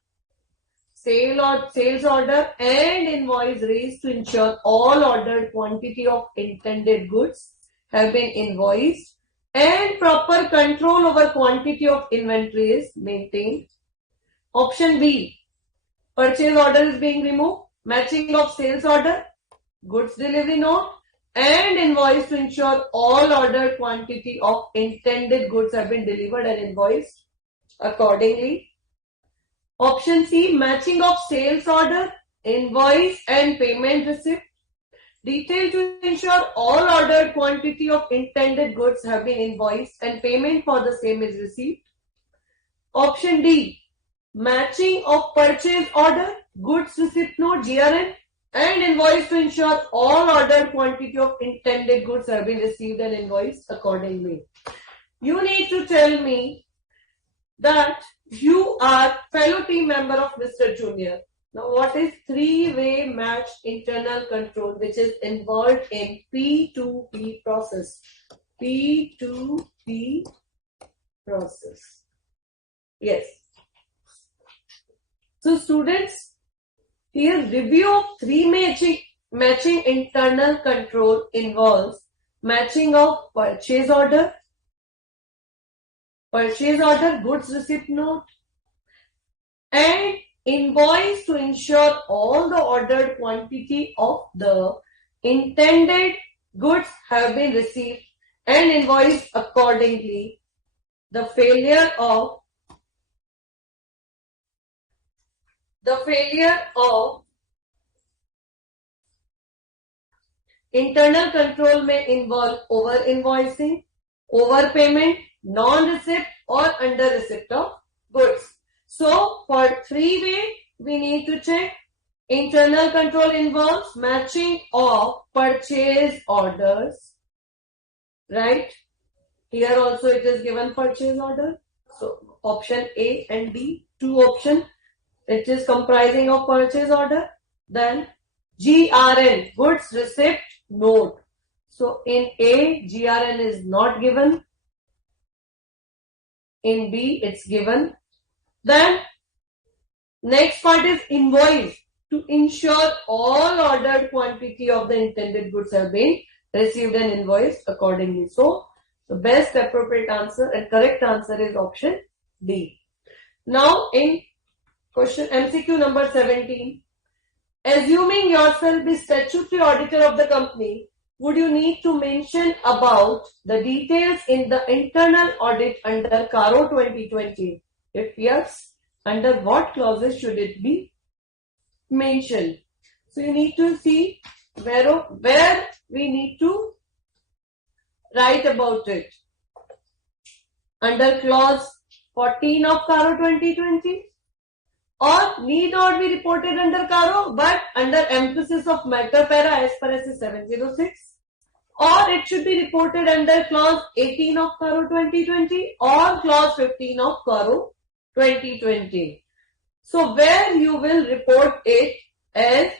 sales order and invoice raised to ensure all ordered quantity of intended goods have been invoiced and proper control over quantity of inventory is maintained. Option B, purchase order is being removed, matching of sales order, goods delivery note and invoice to ensure all ordered quantity of intended goods have been delivered and invoiced accordingly. Option C, matching of sales order, invoice and payment receipt, detail to ensure all ordered quantity of intended goods have been invoiced and payment for the same is received. Option D, matching of purchase order, goods receipt note, GRN and invoice to ensure all ordered quantity of intended goods have been received and invoiced accordingly. You need to tell me that you are fellow team member of Mr. Junior. Now what is three-way match internal control which is involved in P2P process? P2P process. Yes. So students, here review of three matching internal control involves matching of purchase order, goods receipt note and invoice to ensure all the ordered quantity of the intended goods have been received and invoiced accordingly. The failure of internal control may involve over-invoicing, overpayment, non-receipt or under-receipt of goods. So, for three-way, we need to check. Internal control involves matching of purchase orders, right? Here also it is given purchase order. So, option A and D, two options. It is comprising of purchase order. Then GRN, goods receipt note. So in A, GRN is not given. In B, it's given. Then next part is invoice to ensure all ordered quantity of the intended goods have been received and invoiced accordingly. So the best appropriate answer and correct answer is option D. Now in question MCQ number 17, assuming yourself the statutory auditor of the company, would you need to mention about the details in the internal audit under CARO 2020? If yes, under what clauses should it be mentioned? So you need to see where we need to write about it. Under clause 14 of CARO 2020, or need not be reported under CARO but under emphasis of matter para as per as 706, or it should be reported under clause 18 of CARO 2020 or clause 15 of CARO 2020. So where you will report it as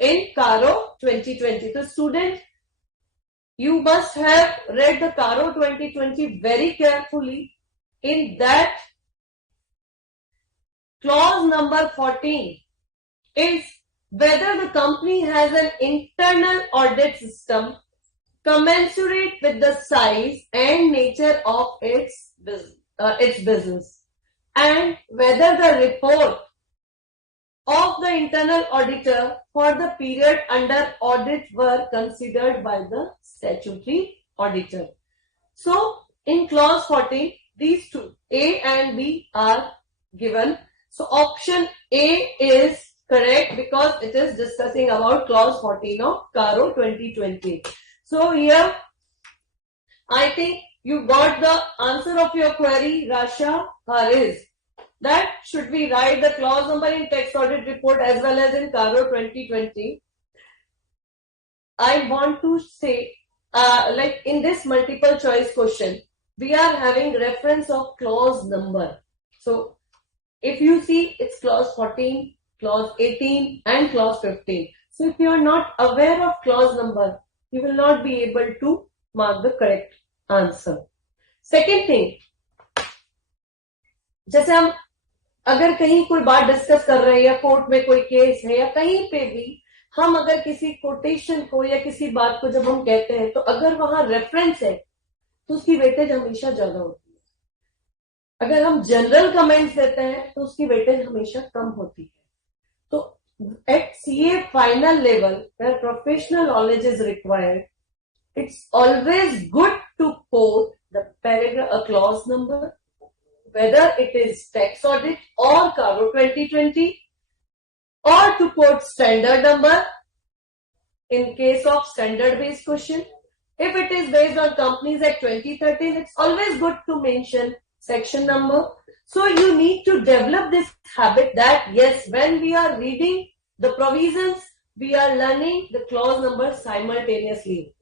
in CARO 2020. So student, you must have read the CARO 2020 very carefully. In that, clause number 14 is whether the company has an internal audit system commensurate with the size and nature of its business, and whether the report of the internal auditor for the period under audit were considered by the statutory auditor. So in clause 14, these two, A and B, are given. So option A is correct because it is discussing about clause 14 of CARO 2020. So here, I think you got the answer of your query, Rasha Haris. That should we write the clause number in tax audit report as well as in CARO 2020? I want to say, like in this multiple choice question, we are having reference of clause number. So if you see, it's clause 14, clause 18 and clause 15. So if you are not aware of clause number, you will not be able to mark the correct answer. Second thing, जैसे हम अगर कहीं कोई बात discuss कर रहे हैं या कोर्ट में कोई केस है या कहीं पे भी हम अगर किसी कोटेशन को या किसी बात को जब हम कहते हैं तो अगर वहां रेफरेंस है तो उसकी वेटेज हमेशा ज्यादा होती है. अगर हम जनरल कमेंट्स देते हैं तो उसकी वेटेज हमेशा कम होती है. तो at CA final level where professional knowledge is required, it's always good to quote the paragraph, a clause number, whether it is tax audit or CARO 2020, or to quote standard number in case of standard based question. If it is based on Companies Act 2013, it's always good to mention section number. So you need to develop this habit that yes, when we are reading the provisions, we are learning the clause number simultaneously.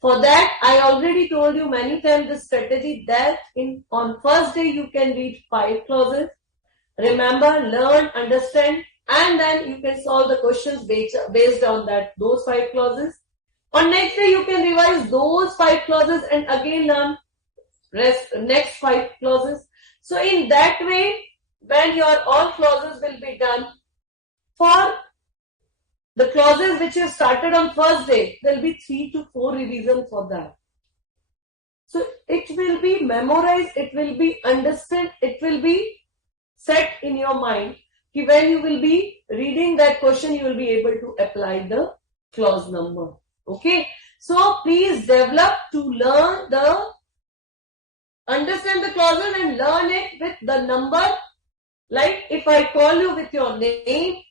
For that, I already told you many times the strategy that on first day you can read 5 clauses. Remember, learn, understand, and then you can solve the questions based on those 5 clauses. On next day, you can revise those 5 clauses and again learn next 5 clauses. So in that way, when your all clauses will be done, for the clauses which you started on first day, there will be 3 to 4 revisions for that. So it will be memorized, it will be understood, it will be set in your mind. When you will be reading that question, you will be able to apply the clause number. Okay. So please develop to learn understand the clauses and learn it with the number. Like if I call you with your name,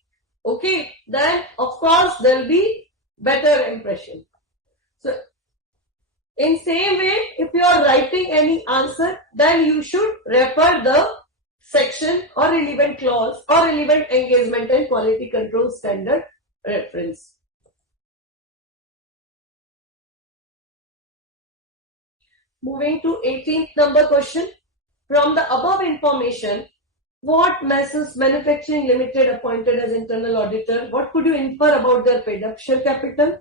okay, then of course there will be better impression. So in same way, if you are writing any answer, then you should refer the section or relevant clause or relevant engagement and quality control standard reference. Moving to 18th number question. From the above information, what Messrs Manufacturing Limited appointed as internal auditor, what could you infer about their paid up share capital,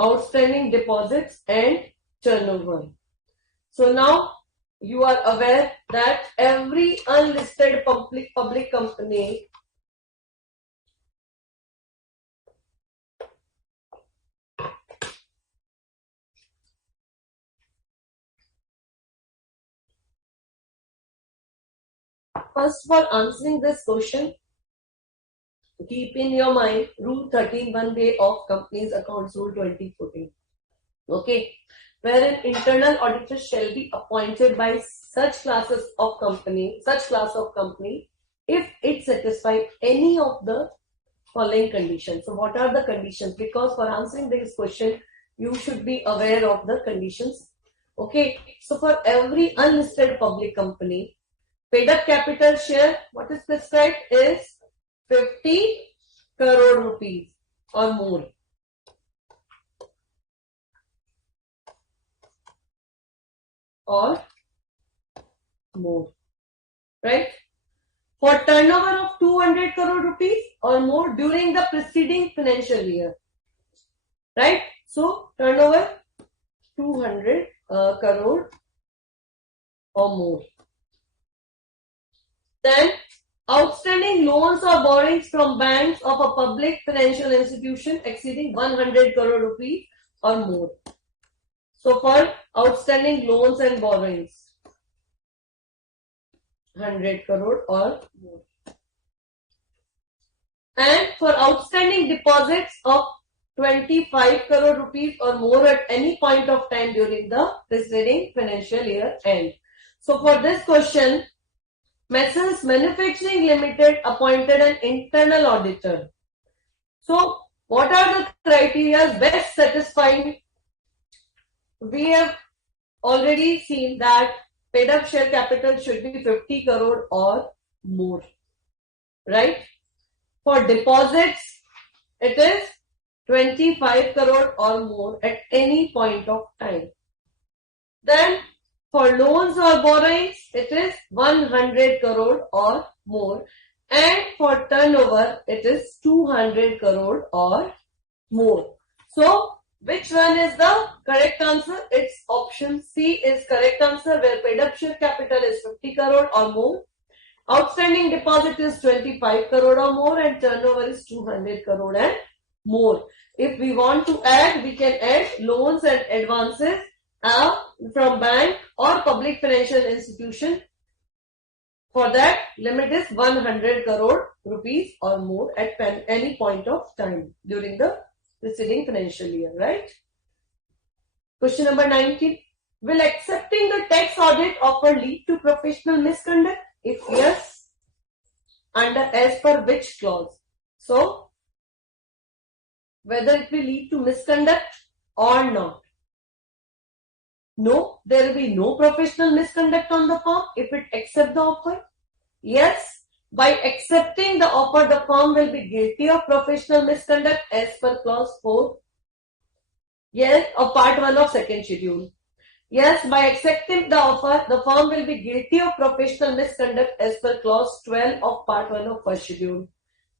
outstanding deposits and turnover? So now you are aware that every unlisted public company first for answering this question, keep in your mind Rule 13(1)(a) of Companies Accounts Rule 2014. Okay, wherein internal auditors shall be appointed by such class of company if it satisfies any of the following conditions. So what are the conditions? Because for answering this question, you should be aware of the conditions. Okay, so for every unlisted public company, paid up capital share, what is prescribed is 50 crore rupees or more. Or more, right? for turnover of 200 crore rupees or more during the preceding financial year. Right? So, turnover 200 crore or more. Then, outstanding loans or borrowings from banks of a public financial institution exceeding 100 crore rupees or more. So, for outstanding loans and borrowings, 100 crore or more. And for outstanding deposits of 25 crore rupees or more at any point of time during the preceding financial year end. So for this question, Messrs Manufacturing Limited appointed an internal auditor. So what are the criteria best satisfying? We have already seen that paid up share capital should be 50 crore or more, right? For deposits, it is 25 crore or more at any point of time. Then for loans or borrowings, it is 100 crore or more. And for turnover, it is 200 crore or more. So, which one is the correct answer? It's option C is correct answer, where paid up share capital is 50 crore or more. Outstanding deposit is 25 crore or more and turnover is 200 crore and more. If we want to add, we can add loans and advances from bank or public financial institution. For that, limit is 100 crore rupees or more at any point of time during the preceding financial year, right? Question number 19. Will accepting the tax audit offer lead to professional misconduct? If yes, under as per which clause? So, whether it will lead to misconduct or not. No, there will be no professional misconduct on the firm if it accepts the offer. Yes, by accepting the offer, the firm will be guilty of professional misconduct as per clause 4. Yes, of part 1 of second schedule. Yes, by accepting the offer, the firm will be guilty of professional misconduct as per clause 12 of part 1 of first schedule.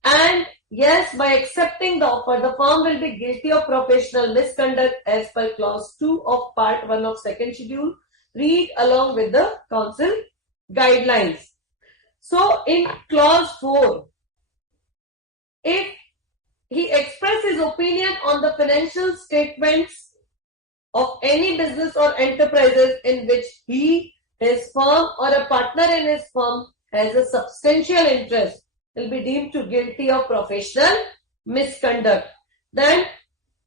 And yes, by accepting the offer, the firm will be guilty of professional misconduct as per clause 2 of part 1 of second schedule. Read along with the council guidelines. So, in clause 4, if he expresses his opinion on the financial statements of any business or enterprises in which he, his firm or a partner in his firm has a substantial interest, will be deemed to guilty of professional misconduct. Then,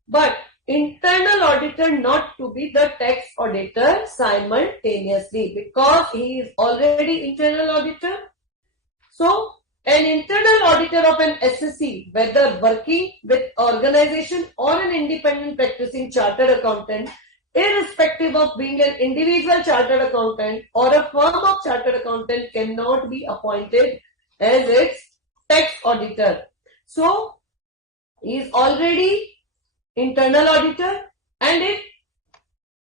but internal auditor not to be the tax auditor simultaneously, because he is already internal auditor. So, an internal auditor of an SSC, whether working with organization or an independent practicing chartered accountant, irrespective of being an individual chartered accountant or a firm of chartered accountant, cannot be appointed as its tax auditor. So, he is already internal auditor, and if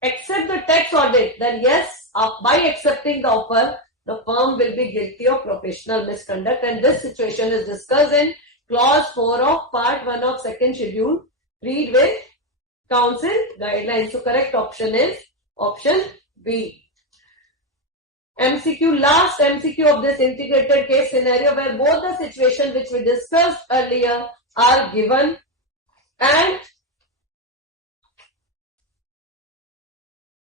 accept the tax audit, then yes, by accepting the offer, the firm will be guilty of professional misconduct, and this situation is discussed in clause 4 of part 1 of second schedule. Read with council guidelines. So correct option is option B. MCQ, last MCQ of this integrated case scenario, where both the situation which we discussed earlier are given, and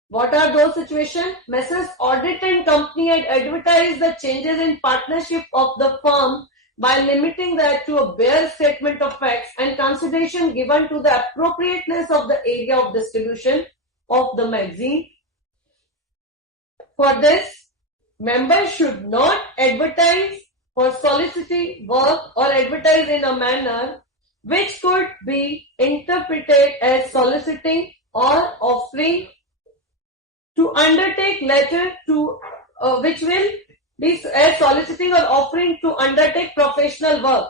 what are those situations? Messrs. Audit and Company had advertised the changes in partnership of the firm by limiting that to a bare statement of facts and consideration given to the appropriateness of the area of distribution of the magazine. For this, members should not advertise for soliciting work or advertise in a manner which could be interpreted as soliciting or offering to undertake letter to which will be as soliciting or offering to undertake professional work.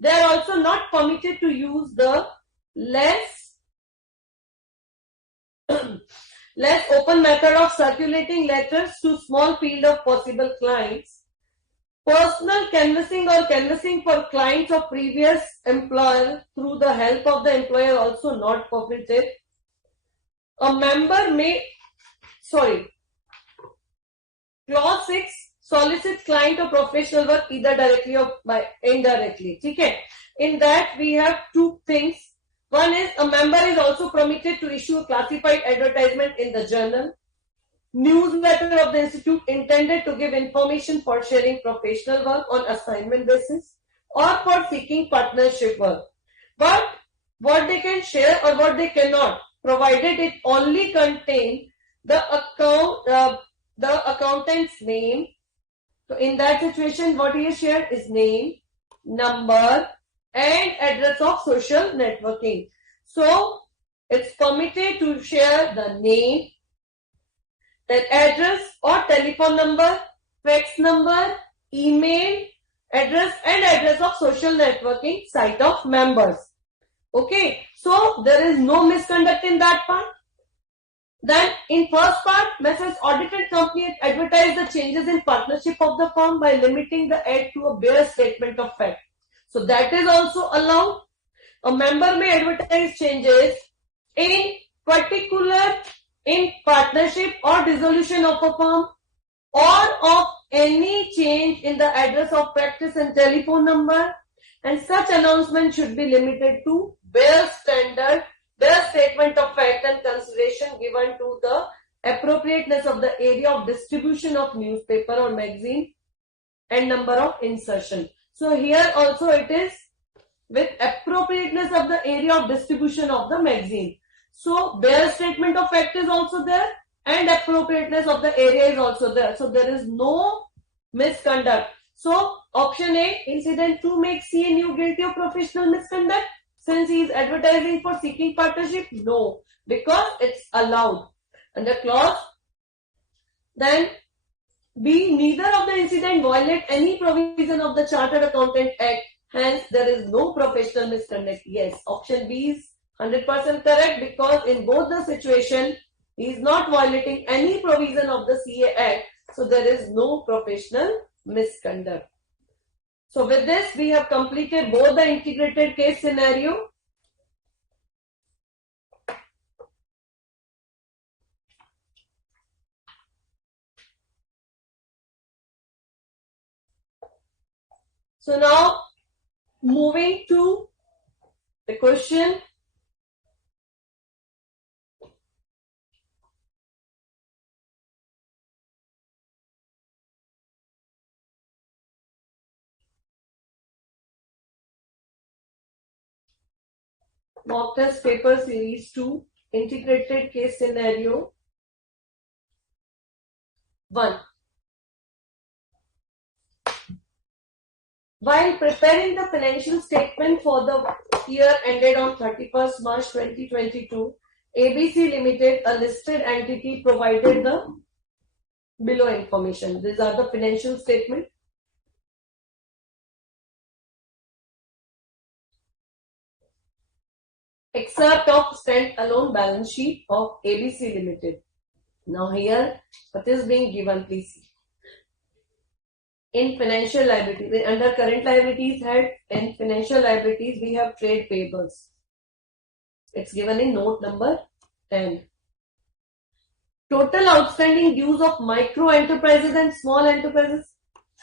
They are also not permitted to use the less open method of circulating letters to small field of possible clients. Personal canvassing or canvassing for clients of previous employer through the help of the employer also not permitted. A member may, clause 6 solicits client or professional work either directly or by indirectly. Okay. In that we have two things. One is a member is also permitted to issue a classified advertisement in the journal, newsletter of the institute intended to give information for sharing professional work on assignment basis or for seeking partnership work. But what they can share or what they cannot, provided it only contain the accountant's name. So in that situation, what he has shared is name, number, and address of social networking. So it's permitted to share the name, then address or telephone number, fax number, email, address and address of social networking site of members. Okay, so there is no misconduct in that part. Then in first part, Messrs. Audited company advertise the changes in partnership of the firm by limiting the ad to a bare statement of fact. So that is also allowed. A member may advertise changes in particular in partnership or dissolution of a firm or of any change in the address of practice and telephone number, and such announcement should be limited to bare statement of fact and consideration given to the appropriateness of the area of distribution of newspaper or magazine and number of insertion. So here also it is with appropriateness of the area of distribution of the magazine. So bare statement of fact is also there and appropriateness of the area is also there. So there is no misconduct. So option A, incident 2 makes CNU guilty of professional misconduct since he is advertising for seeking partnership. No, because it's allowed under clause. Then B, neither of the incident violate any provision of the Chartered Accountant Act. Hence, there is no professional misconduct. Yes, option B is 100% correct because in both the situation, he is not violating any provision of the CA Act. So, there is no professional misconduct. So, with this, we have completed both the integrated case scenario. So, now moving to the question. Mock test paper series 2, integrated case scenario 1. While preparing the financial statement for the year ended on 31st March 2022, ABC Limited, a listed entity, provided the below information. These are the financial statement. Excerpt of stand-alone balance sheet of ABC Limited. Now here, what is being given, please see. In financial liabilities, under current liabilities head, in financial liabilities, we have trade payables. It's given in note number 10. Total outstanding dues of micro enterprises and small enterprises,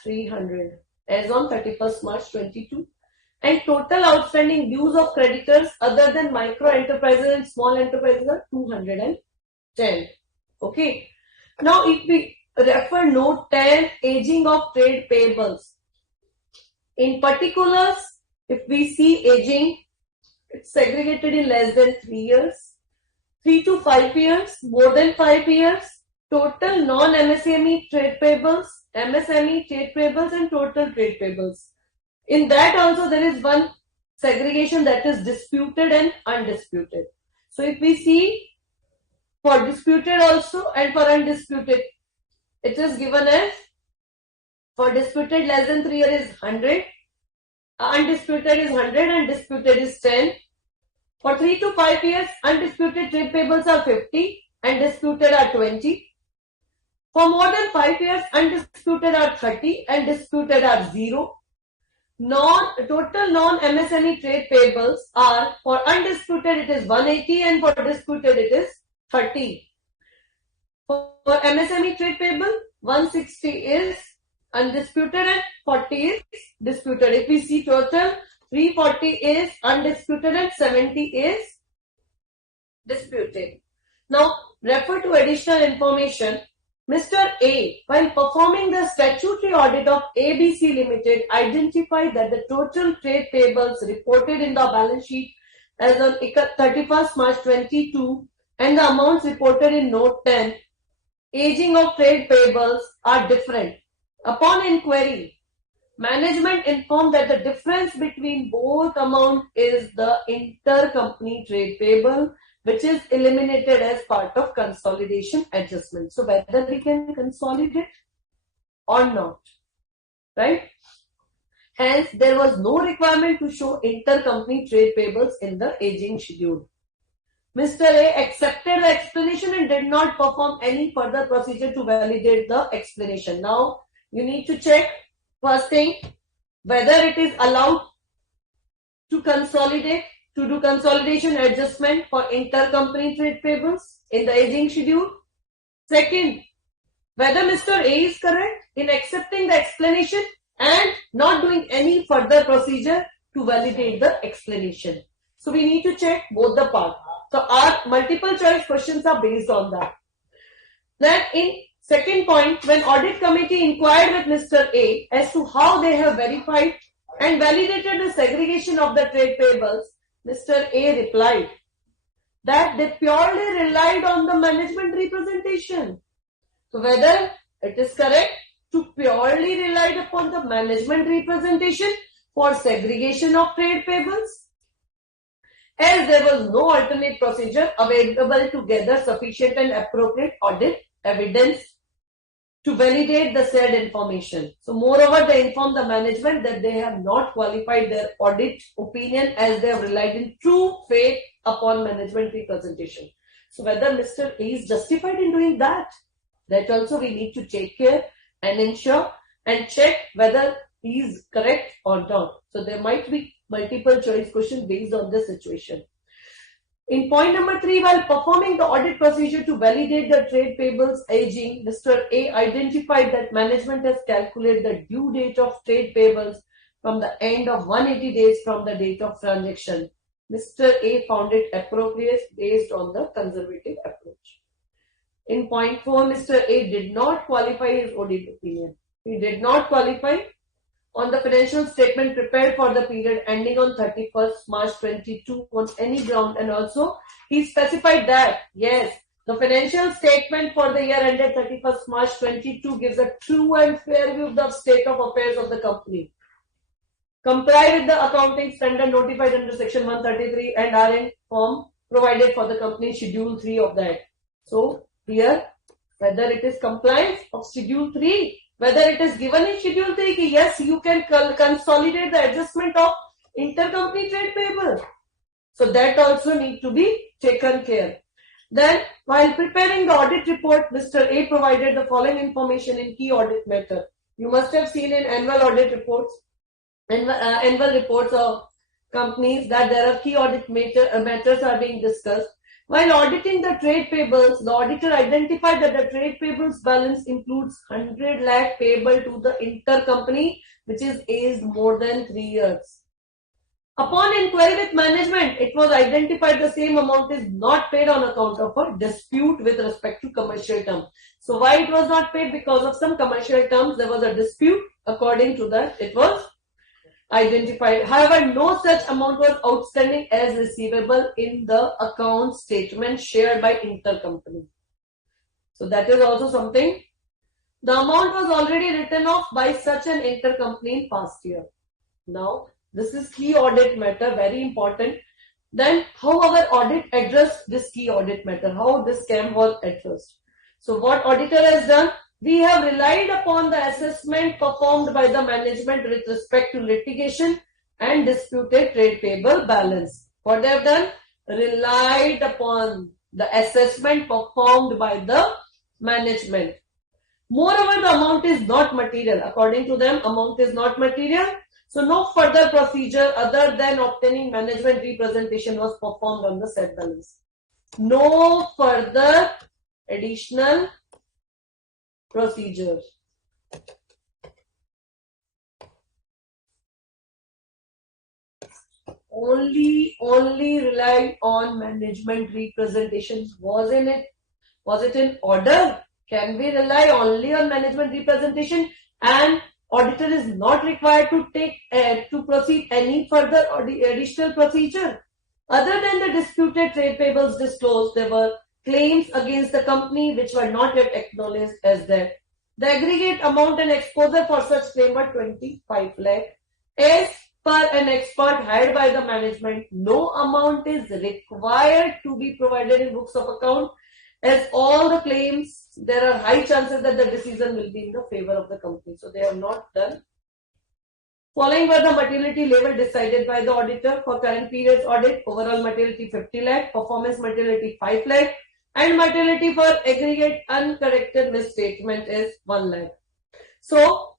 300 as on 31st March 22. And total outstanding dues of creditors other than micro enterprises and small enterprises are 210. Okay. Now, if we refer note 10, aging of trade payables. In particulars, if we see aging, it's segregated in less than 3 years, 3 to 5 years, more than 5 years, total non-MSME trade payables, MSME trade payables and total trade payables. In that also there is one segregation, that is disputed and undisputed. So if we see for disputed also and for undisputed, it is given as for disputed less than 3 years is 100, undisputed is 100 and disputed is 10. For 3 to 5 years, undisputed trade payables are 50 and disputed are 20. For more than 5 years, undisputed are 30 and disputed are 0. Total non-MSME trade payables are, for undisputed it is 180 and for disputed it is 30. For MSME trade payable, 160 is undisputed and 40 is disputed. If we see total, 340 is undisputed and 70 is disputed. Now, refer to additional information. Mr. A, while performing the statutory audit of ABC Limited, identified that the total trade payables reported in the balance sheet as on 31st March 22 and the amounts reported in Note 10, aging of trade payables are different. Upon inquiry, management informed that the difference between both amounts is the intercompany trade payable, which is eliminated as part of consolidation adjustment. So whether we can consolidate or not, right? Hence, there was no requirement to show intercompany trade payables in the aging schedule. Mr. A accepted the explanation and did not perform any further procedure to validate the explanation. Now, you need to check first thing whether it is allowed to consolidate, to do consolidation adjustment for intercompany trade payables in the aging schedule. Second, whether Mr. A is correct in accepting the explanation and not doing any further procedure to validate the explanation. So we need to check both the parts. So our multiple choice questions are based on that. Then in second point, when audit committee inquired with Mr. A as to how they have verified and validated the segregation of the trade payables, Mr. A replied that they purely relied on the management representation. So whether it is correct to purely relied upon the management representation for segregation of trade payables, as there was no alternate procedure available to gather sufficient and appropriate audit evidence to validate the said information. So moreover, they informed the management that they have not qualified their audit opinion as they have relied in true faith upon management representation. So whether Mr. A is justified in doing that also we need to take care and ensure and check whether he is correct or not. So there might be multiple choice questions based on this situation. In point number 3, while performing the audit procedure to validate the trade payables aging, Mr. A identified that management has calculated the due date of trade payables from the end of 180 days from the date of transaction. Mr. A found it appropriate based on the conservative approach. In point 4, Mr. A did not qualify his audit opinion. He did not qualify on the financial statement prepared for the period ending on 31st March 22 on any ground, and also he specified that yes, the financial statement for the year ended 31st March 22 gives a true and fair view of the state of affairs of the company. Comply with the accounting standard notified under section 133 and are in form provided for the company schedule 3 of that. So here, whether it is compliance of schedule 3, whether it is given in schedule 3, yes, you can consolidate the adjustment of intercompany trade payable. So that also need to be taken care. Then, while preparing the audit report, Mr. A provided the following information in key audit matter. You must have seen in annual audit reports, annual reports of companies that there are key audit matters are being discussed. While auditing the trade payables, the auditor identified that the trade payables balance includes 100 lakh payable to the intercompany, which is aged more than 3 years. Upon inquiry with management, it was identified the same amount is not paid on account of a dispute with respect to commercial terms. So why it was not paid? Because of some commercial terms, there was a dispute. According to that, it was identified. However, no such amount was outstanding as receivable in the account statement shared by intercompany. So that is also something. The amount was already written off by such an intercompany in past year. Now, this is key audit matter, very important. Then, how our audit addressed this key audit matter, how this scam was addressed. So, what auditor has done? We have relied upon the assessment performed by the management with respect to litigation and disputed trade payable balance. What they have done? Relied upon the assessment performed by the management. Moreover, the amount is not material. According to them, amount is not material. So no further procedure other than obtaining management representation was performed on the said balance. No further additional procedure. Only relied on management representation. Was it in order? Can we rely only on management representation and auditor is not required to proceed any further or the additional procedure? Other than the disputed trade payables disclosed, there were claims against the company which were not yet acknowledged as debt. The aggregate amount and exposure for such claim were 25 lakh. As per an expert hired by the management, no amount is required to be provided in books of account. As all the claims, there are high chances that the decision will be in the favor of the company. So they have not done. Following were the materiality level decided by the auditor for current period's audit. Overall materiality 50 lakh, performance materiality 5 lakh, and materiality for aggregate uncorrected misstatement is 1 lakh. So,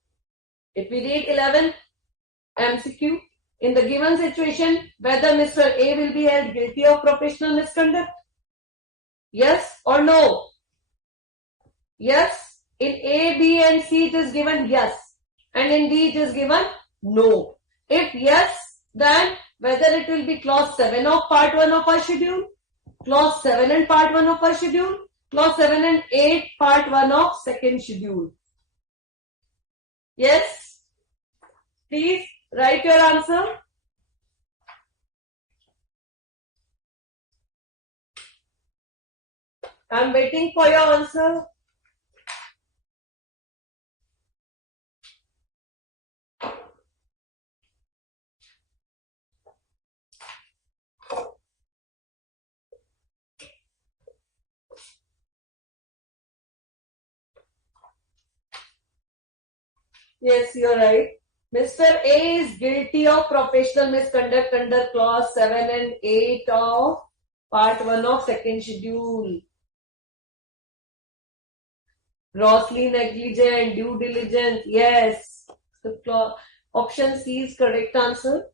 if we read 11 MCQ, in the given situation, whether Mr. A will be held guilty of professional misconduct? Yes or no? Yes. In A, B and C it is given yes. And in D it is given no. If yes, then whether it will be clause 7 of part 1 of our schedule, clause 7 and part 1 of our schedule, clause 7 and 8 part 1 of second schedule. Yes? Please write your answer. I am waiting for your answer. Yes, you are right. Mr. A is guilty of professional misconduct under clause 7 and 8 of part 1 of second schedule. Grossly negligent, due diligence, yes. So option C is correct answer.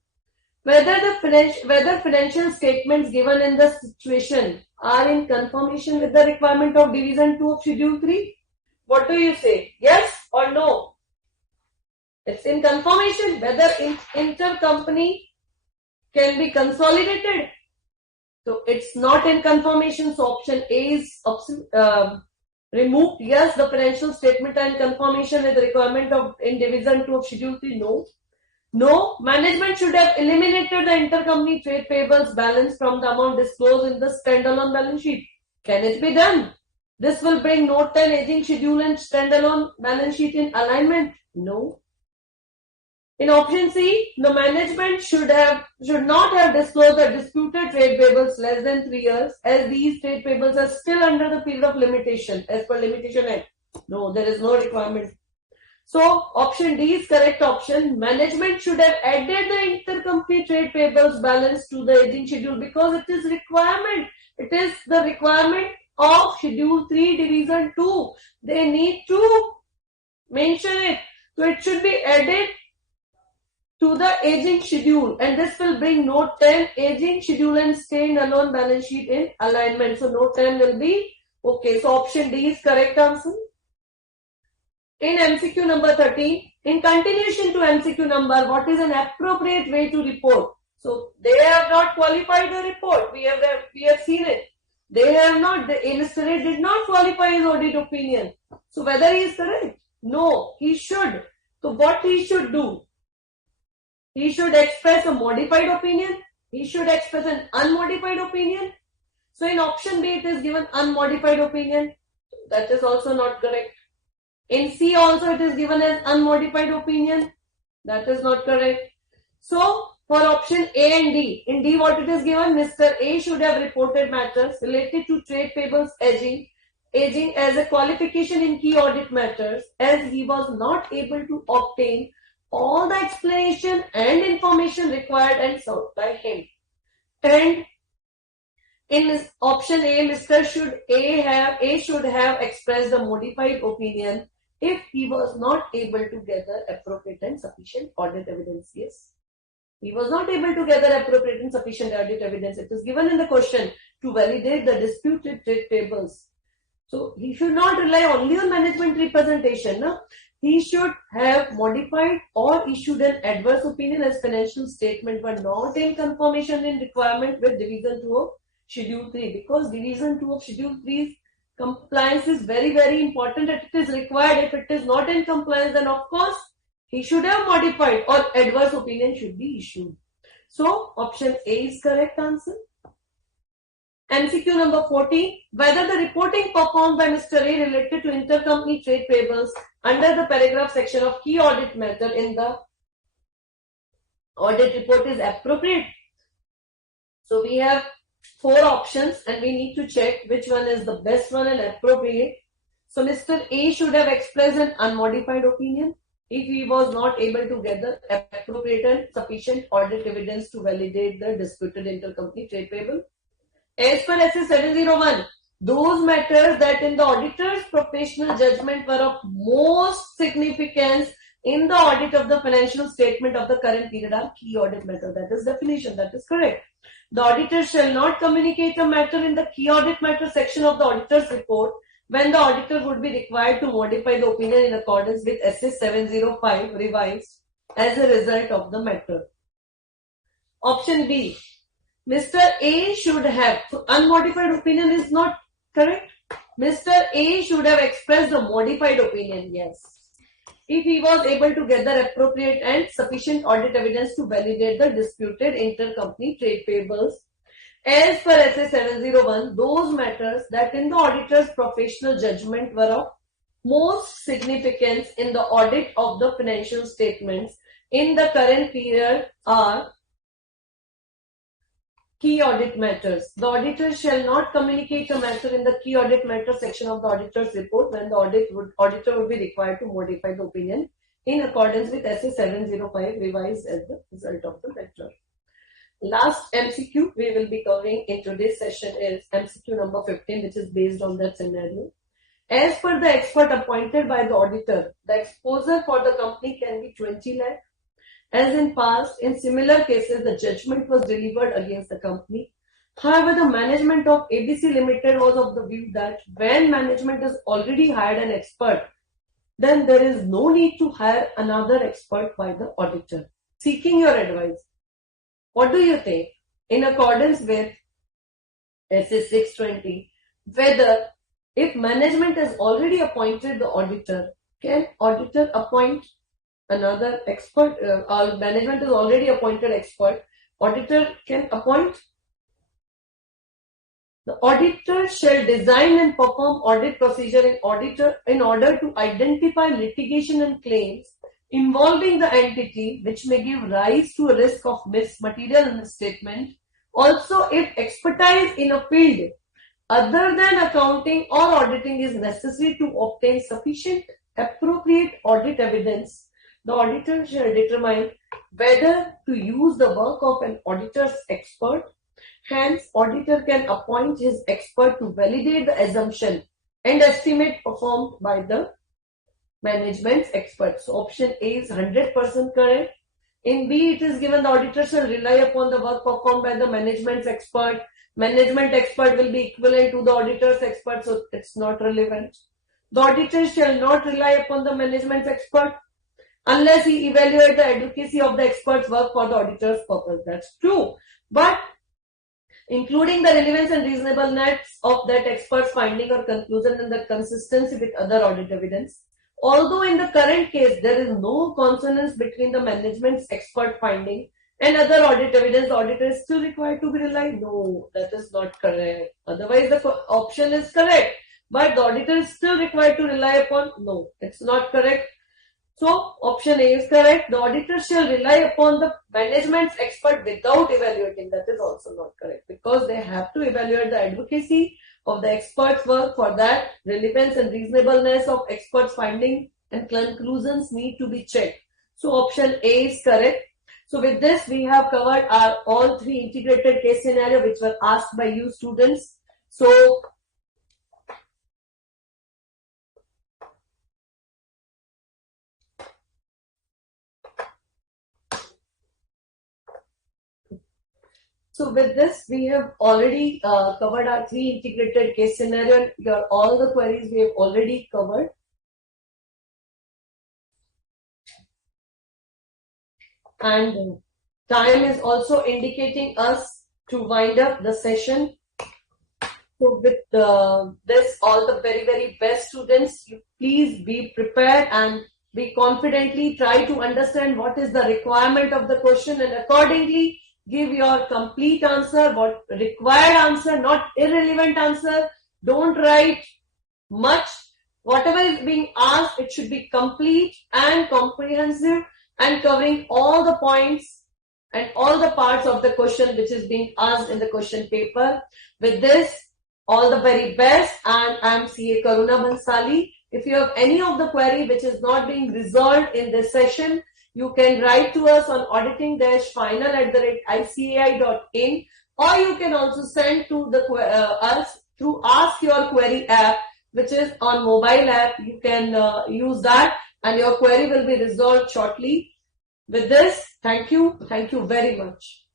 Whether financial statements given in the situation are in conformation with the requirement of division 2 of schedule 3? What do you say? Yes or no? It's in conformation. Whether intercompany can be consolidated. So it's not in conformation. So option A is removed. Yes, the financial statement are in conformation with the requirement of in division 2 of schedule 3. No. No, management should have eliminated the intercompany trade payables balance from the amount disclosed in the standalone balance sheet. Can it be done? This will bring note 10 aging schedule and standalone balance sheet in alignment. No. In option C, the management should not have disclosed the disputed trade payables less than 3 years, as these trade payables are still under the period of limitation as per Limitation Act. No, there is no requirement. So option D is correct option. Management should have added the intercompany trade payables balance to the aging schedule because it is requirement. It is the requirement of schedule 3 division 2. They need to mention it. So it should be added to the aging schedule, and this will bring note 10 aging schedule and standalone balance sheet in alignment. So note 10 will be okay. So option D is correct answer. In MCQ number 13, in continuation to MCQ number, what is an appropriate way to report? So they have not qualified the report. We have seen it. They have not. The illustrator did not qualify his audit opinion. So whether he is correct? No, he should. So what he should do? He should express a modified opinion. He should express an unmodified opinion. So in option B, it is given unmodified opinion. That is also not correct. In C also it is given as unmodified opinion. That is not correct. So for option A and D, in D what it is given? Mr. A should have reported matters related to trade payables aging as a qualification in key audit matters, as he was not able to obtain all the explanation and information required and sought by him. And in option A, A should have expressed a modified opinion if he was not able to gather appropriate and sufficient audit evidence. Yes. He was not able to gather appropriate and sufficient audit evidence. It is given in the question to validate the disputed trade tables. So he should not rely only on management representation. No? He should have modified or issued an adverse opinion as financial statement were not in conformation in requirement with Division 2 of Schedule 3. Because Division 2 of Schedule 3's compliance is very, very important. It is required. If it is not in compliance, then of course he should have modified or adverse opinion should be issued. So option A is correct answer. MCQ number 40, whether the reporting performed by Mr. A related to intercompany trade payables under the paragraph section of key audit method in the audit report is appropriate. So we have 4 options and we need to check which one is the best one and appropriate. So Mr. A should have expressed an unmodified opinion if he was not able to gather appropriate and sufficient audit evidence to validate the disputed intercompany trade payable. As per SA 701, those matters that in the auditor's professional judgment were of most significance in the audit of the financial statement of the current period are key audit matter. That is definition. That is correct. The auditor shall not communicate a matter in the key audit matter section of the auditor's report when the auditor would be required to modify the opinion in accordance with SA 705 revised as a result of the matter. Option B. Mr. A should have, so unmodified opinion is not correct. Mr. A should have expressed a modified opinion, yes. If he was able to gather appropriate and sufficient audit evidence to validate the disputed intercompany trade payables. As per SA 701, those matters that in the auditor's professional judgment were of most significance in the audit of the financial statements in the current period are key audit matters. The auditor shall not communicate a matter in the key audit matter section of the auditor's report when the auditor would be required to modify the opinion in accordance with SA 705 revised as the result of the matter. Last MCQ we will be covering in today's session is MCQ number 15, which is based on that scenario. As per the expert appointed by the auditor, the exposure for the company can be 20 lakh. As in past, in similar cases, the judgment was delivered against the company. However, the management of ABC Limited was of the view that when management has already hired an expert, then there is no need to hire another expert by the auditor. Seeking your advice. What do you think? In accordance with SA 620, whether if management has already appointed the auditor, can auditor appoint another expert? Management is already appointed expert. Auditor can appoint. The auditor shall design and perform audit procedure in order to identify litigation and claims involving the entity which may give rise to a risk of material misstatement. Also, if expertise in a field other than accounting or auditing is necessary to obtain sufficient appropriate audit evidence, the auditor shall determine whether to use the work of an auditor's expert. Hence, auditor can appoint his expert to validate the assumption and estimate performed by the management's expert. So, option A is 100% correct. In B, it is given the auditor shall rely upon the work performed by the management's expert. Management expert will be equivalent to the auditor's expert, so it's not relevant. The auditor shall not rely upon the management's expert unless he evaluates the adequacy of the expert's work for the auditor's purpose. That's true. But including the relevance and reasonableness of that expert's finding or conclusion and the consistency with other audit evidence. Although in the current case, there is no consonance between the management's expert finding and other audit evidence, the auditor is still required to be relied. No, that is not correct. Otherwise, the option is correct. But the auditor is still required to rely upon. No, it's not correct. So, option A is correct. The auditor shall rely upon the management's expert without evaluating. That is also not correct because they have to evaluate the advocacy of the expert's work. For that, relevance and reasonableness of expert's finding and conclusions need to be checked. So, option A is correct. So, with this, we have covered our all 3 integrated case scenario which were asked by you students. So, So with this, we have already covered our 3 integrated case scenario. All the queries we have already covered. And time is also indicating us to wind up the session. So with this, all the very, very best students, you please be prepared and be confidently try to understand what is the requirement of the question and accordingly give your complete answer, what required answer, not irrelevant answer. Don't write much. Whatever is being asked, it should be complete and comprehensive and covering all the points and all the parts of the question which is being asked in the question paper. With this, all the very best, and I am CA Karuna Bansali. If you have any of the query which is not being resolved in this session, you can write to us on auditing-final@icai.in, or you can also send to the us through Ask Your Query app, which is on mobile app. You can use that and your query will be resolved shortly. With this, thank you very much.